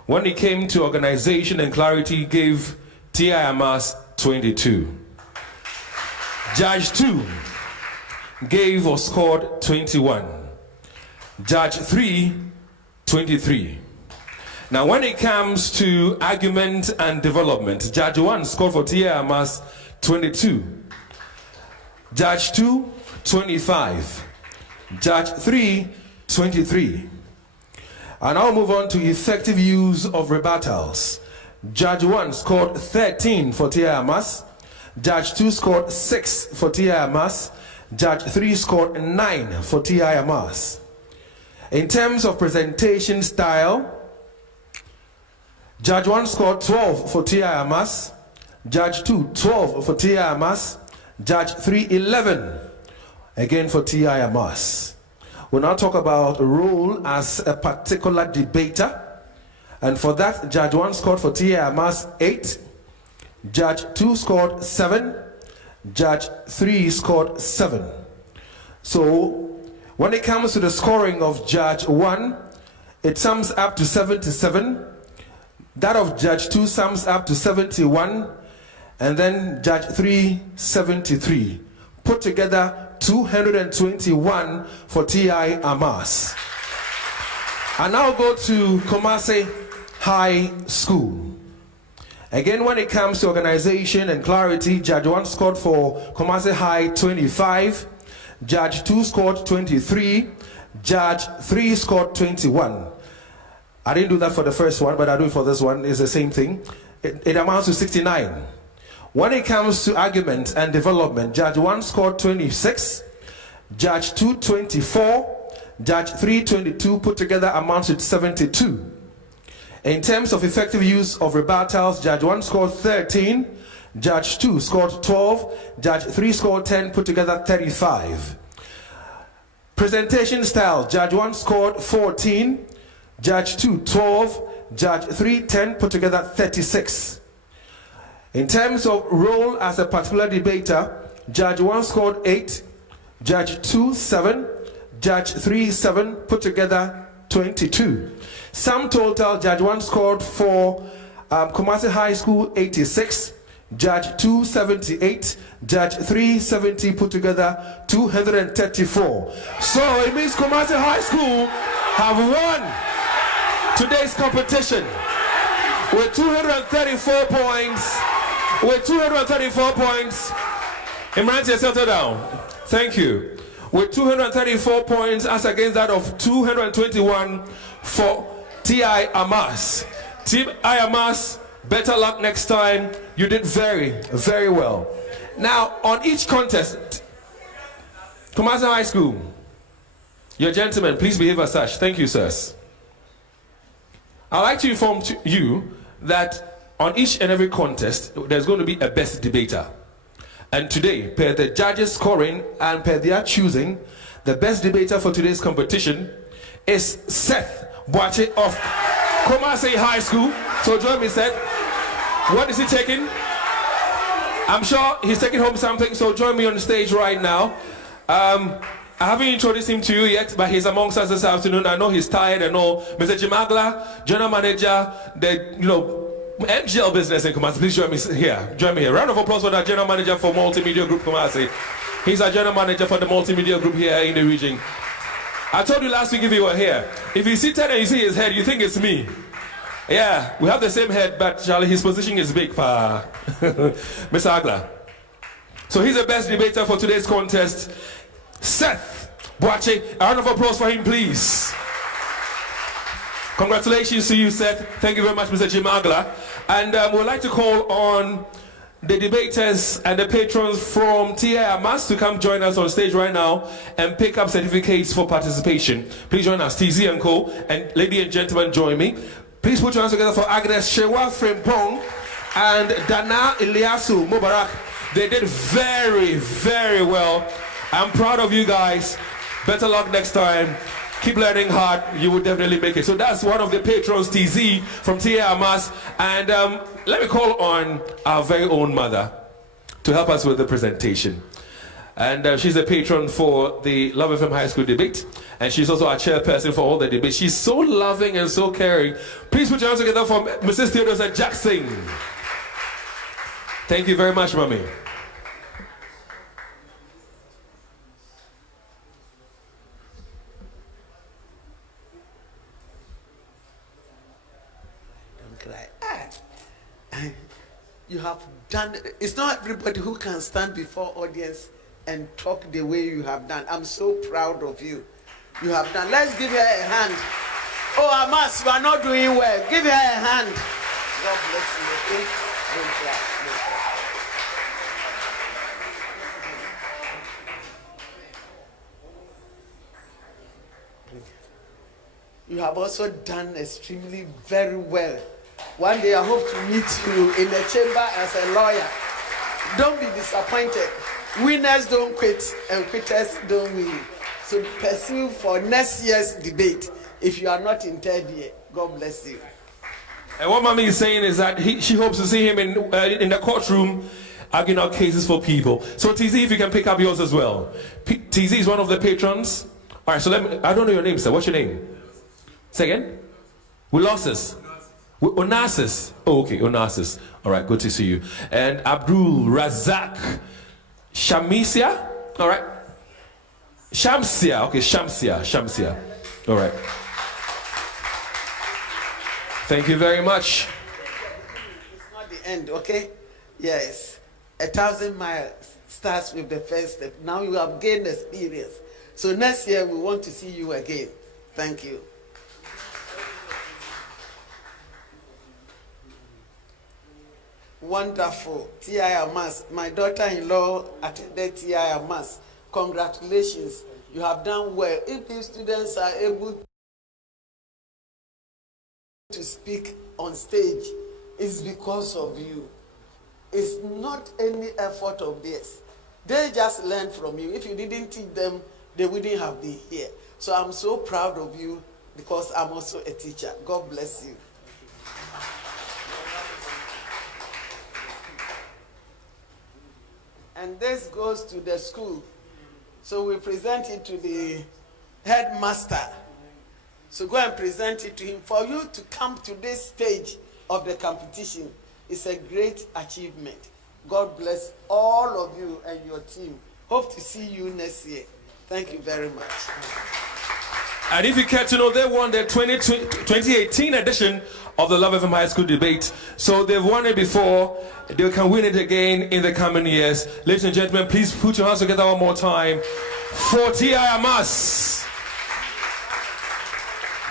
when it came to organization and clarity, gave TI Amass 22. Judge 2 gave or scored 21. Judge 3, 23. Now when it comes to argument and development, Judge 1 scored for TI Amass 22. Judge 2, 25. Judge 3, 23. And I'll move on to effective use of rebuttals. Judge 1 scored 13 for TI Amass. Judge 2 scored 6 for TI Amass. Judge 3 scored 9 for TI Amass. In terms of presentation style, Judge 1 scored 12 for TI Amass. Judge 2, 12 for TI Amass. Judge 3, 11 again for TI Amass. We'll now talk about a role as a particular debater. And for that, Judge 1 scored for TI Amass 8. Judge 2 scored 7. Judge 3 scored 7. So when it comes to the scoring of Judge 1, it sums up to 77. That of Judge 2 sums up to 71. And then Judge 3, 73. Put together 221 for TI Amass. And now go to Kumasi High School. Again, when it comes to organization and clarity, Judge 1 scored for Kumasi High 25. Judge 2 scored 23. Judge 3 scored 21. I didn't do that for the first one, but I do it for this one. It's the same thing. It amounts to 69. When it comes to argument and development, Judge 1 scored 26, Judge 2 24, Judge 3 22, put together amounts to 72. In terms of effective use of rebuttals, Judge 1 scored 13, Judge 2 scored 12, Judge 3 scored 10, put together 35. Presentation style, Judge 1 scored 14, Judge 2 12, Judge 3 10, put together 36. In terms of role as a particular debater, Judge 1 scored 8, Judge 2 7, Judge 3 7, put together 22. Sum total, Judge 1 scored for Kumasi High School 86, Judge 2 78, Judge 3 70, put together 234. So it means Kumasi High School have won today's competition with 234 points. With 234 points, Imran, settle down. Thank you. With 234 points as against that of 221 for TI Amass. Team Amass, better luck next time. You did very, very well. Now, on each contest, Kumasi High School, your gentlemen, please behave as such. Thank you, sirs. I'd like to inform you that on each and every contest, there's going to be a best debater. And today, per the judges' scoring and per their choosing, the best debater for today's competition is Seth Boache of Kumasi High School. So join me, Seth. What is he taking? I'm sure he's taking home something, so join me on the stage right now. I haven't introduced him to you yet, but he's amongst us this afternoon. I know he's tired and all. Mr. Jimagla, general manager, MGL business in Kumasi. Please join me here. Join me here. Round of applause for that general manager for Multimedia Group Kumasi. He's our general manager for the Multimedia Group here in the region. I told you last week if you were here, if you sit there and you see his head, you think it's me. Yeah, we have the same head, but Charlie, his position is big, Mr. Agla. So he's the best debater for today's contest. Seth Boache. A round of applause for him, please. Congratulations to you, Seth. Thank you very much, Mr. Jim Agla. And we'd like to call on the debaters and the patrons from Amass to come join us on stage right now and pick up certificates for participation. Please join us, TZ and Co. And ladies and gentlemen, join me. Please put your hands together for Agnes Shewa Frimpong and Dana Iliasu Mubarak. They did very, very well. I'm proud of you guys. Better luck next time. Keep learning hard. You will definitely make it. So that's one of the patrons, TZ from Amass. And let me call on our very own mother to help us with the presentation. And she's a patron for the Love FM High School debate. And she's also our chairperson for all the debates. She's so loving and so caring. Please put your hands together for Mrs. Theodore Jackson. Thank you very much, Mommy. You have done, it's not everybody who can stand before audience and talk the way you have done. I'm so proud of you. You have done. Let's give her a hand. Oh, Amass, you are not doing well. Give her a hand. God bless you, okay? Don't cry. You have also done extremely very well. One day I hope to meet you in the chamber as a lawyer. Don't be disappointed. Winners don't quit and quitters don't win. So pursue for next year's debate. If you are not in third year, God bless you. And what Mommy is saying is that she hopes to see him in the courtroom arguing out cases for people. So TZ, if you can pick up yours as well. TZ is one of the patrons. All right, so I don't know your name, sir. What's your name? Say again? Wilossus. Onassis. Oh, okay, Onassis. All right, good to see you. And Abdul Razak Shamisia. All right. Shamsia. Okay, Shamsia. All right. Thank you very much. It's not the end, okay? Yes. 1,000 miles starts with the first step. Now you have gained experience. So next year we want to see you again. Thank you. Wonderful. Amass. My daughter-in-law attended Amass. Congratulations. You have done well. If these students are able to speak on stage, it's because of you. It's not any effort of theirs. They just learned from you. If you didn't teach them, they wouldn't have been here. So I'm so proud of you because I'm also a teacher. God bless you. And this goes to the school. So we present it to the headmaster. So go and present it to him. For you to come to this stage of the competition is a great achievement. God bless all of you and your team. Hope to see you next year. Thank you very much. And if you care to know, they won their 2018 edition of the Love FM High School debate. So they've won it before. They can win it again in the coming years. Ladies and gentlemen, please put your hands together one more time for Amass.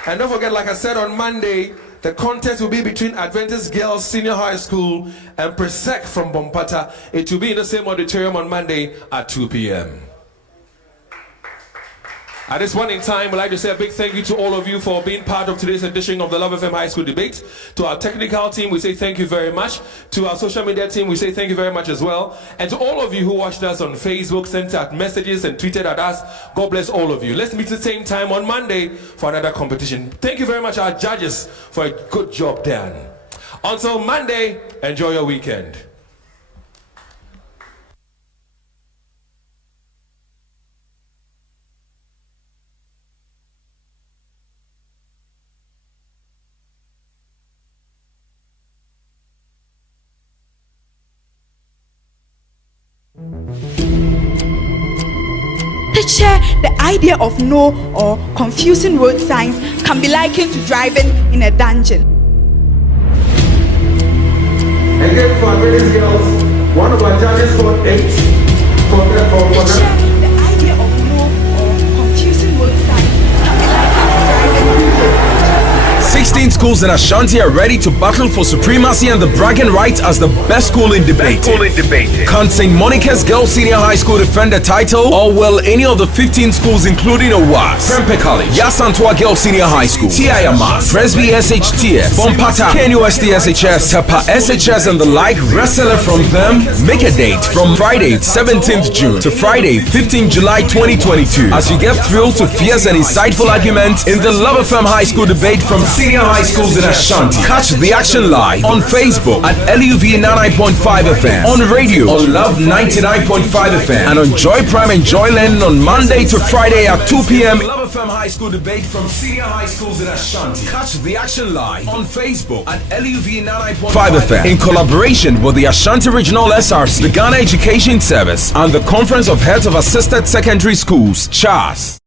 And don't forget, like I said on Monday, the contest will be between Adventist Girls Senior High School and Presec from Bompata. It will be in the same auditorium on Monday at 2 p.m. At this point in time, I'd like to say a big thank you to all of you for being part of today's edition of the Love FM High School debate. To our technical team, we say thank you very much. To our social media team, we say thank you very much as well. And to all of you who watched us on Facebook, sent out messages and tweeted at us, God bless all of you. Let's meet at the same time on Monday for another competition. Thank you very much, our judges, for a good job done. Until Monday, enjoy your weekend. Teacher, the idea of no or confusing road signs can be likened to driving in a dungeon. Again, for Adventist girls, one of our judges scored 8. Teacher, the idea of no or confusing road signs can be likened to driving in a dungeon. 16 schools in Ashanti are ready to battle for supremacy and the bragging right as the best school in debate. Can St. Monica's Girls Senior High School defend the title, or will any of the 15 schools including Owas, Prempeh College, Yasantua Girls Senior High School, TI Amass, Presby SHTS, Bompata, KNUST SHS, Tapa SHS and the like wrestle from them? Make a date from Friday 17th June to Friday 15th July 2022 as you get thrilled to fierce and insightful arguments in the Love FM High School debate from senior high schools in Ashanti. Catch the action live on Facebook at LUV 99.5 FM, on radio on Love 99.5 FM, and on Joy Prime and Joy Learning on Monday to Friday at 2 p.m. Love FM High School debate from senior high schools in Ashanti. Catch the action live on Facebook at LUV 99.5 FM in collaboration with the Ashanti Regional SRC, the Ghana Education Service, and the Conference of Heads of Assisted Secondary Schools, CHAS.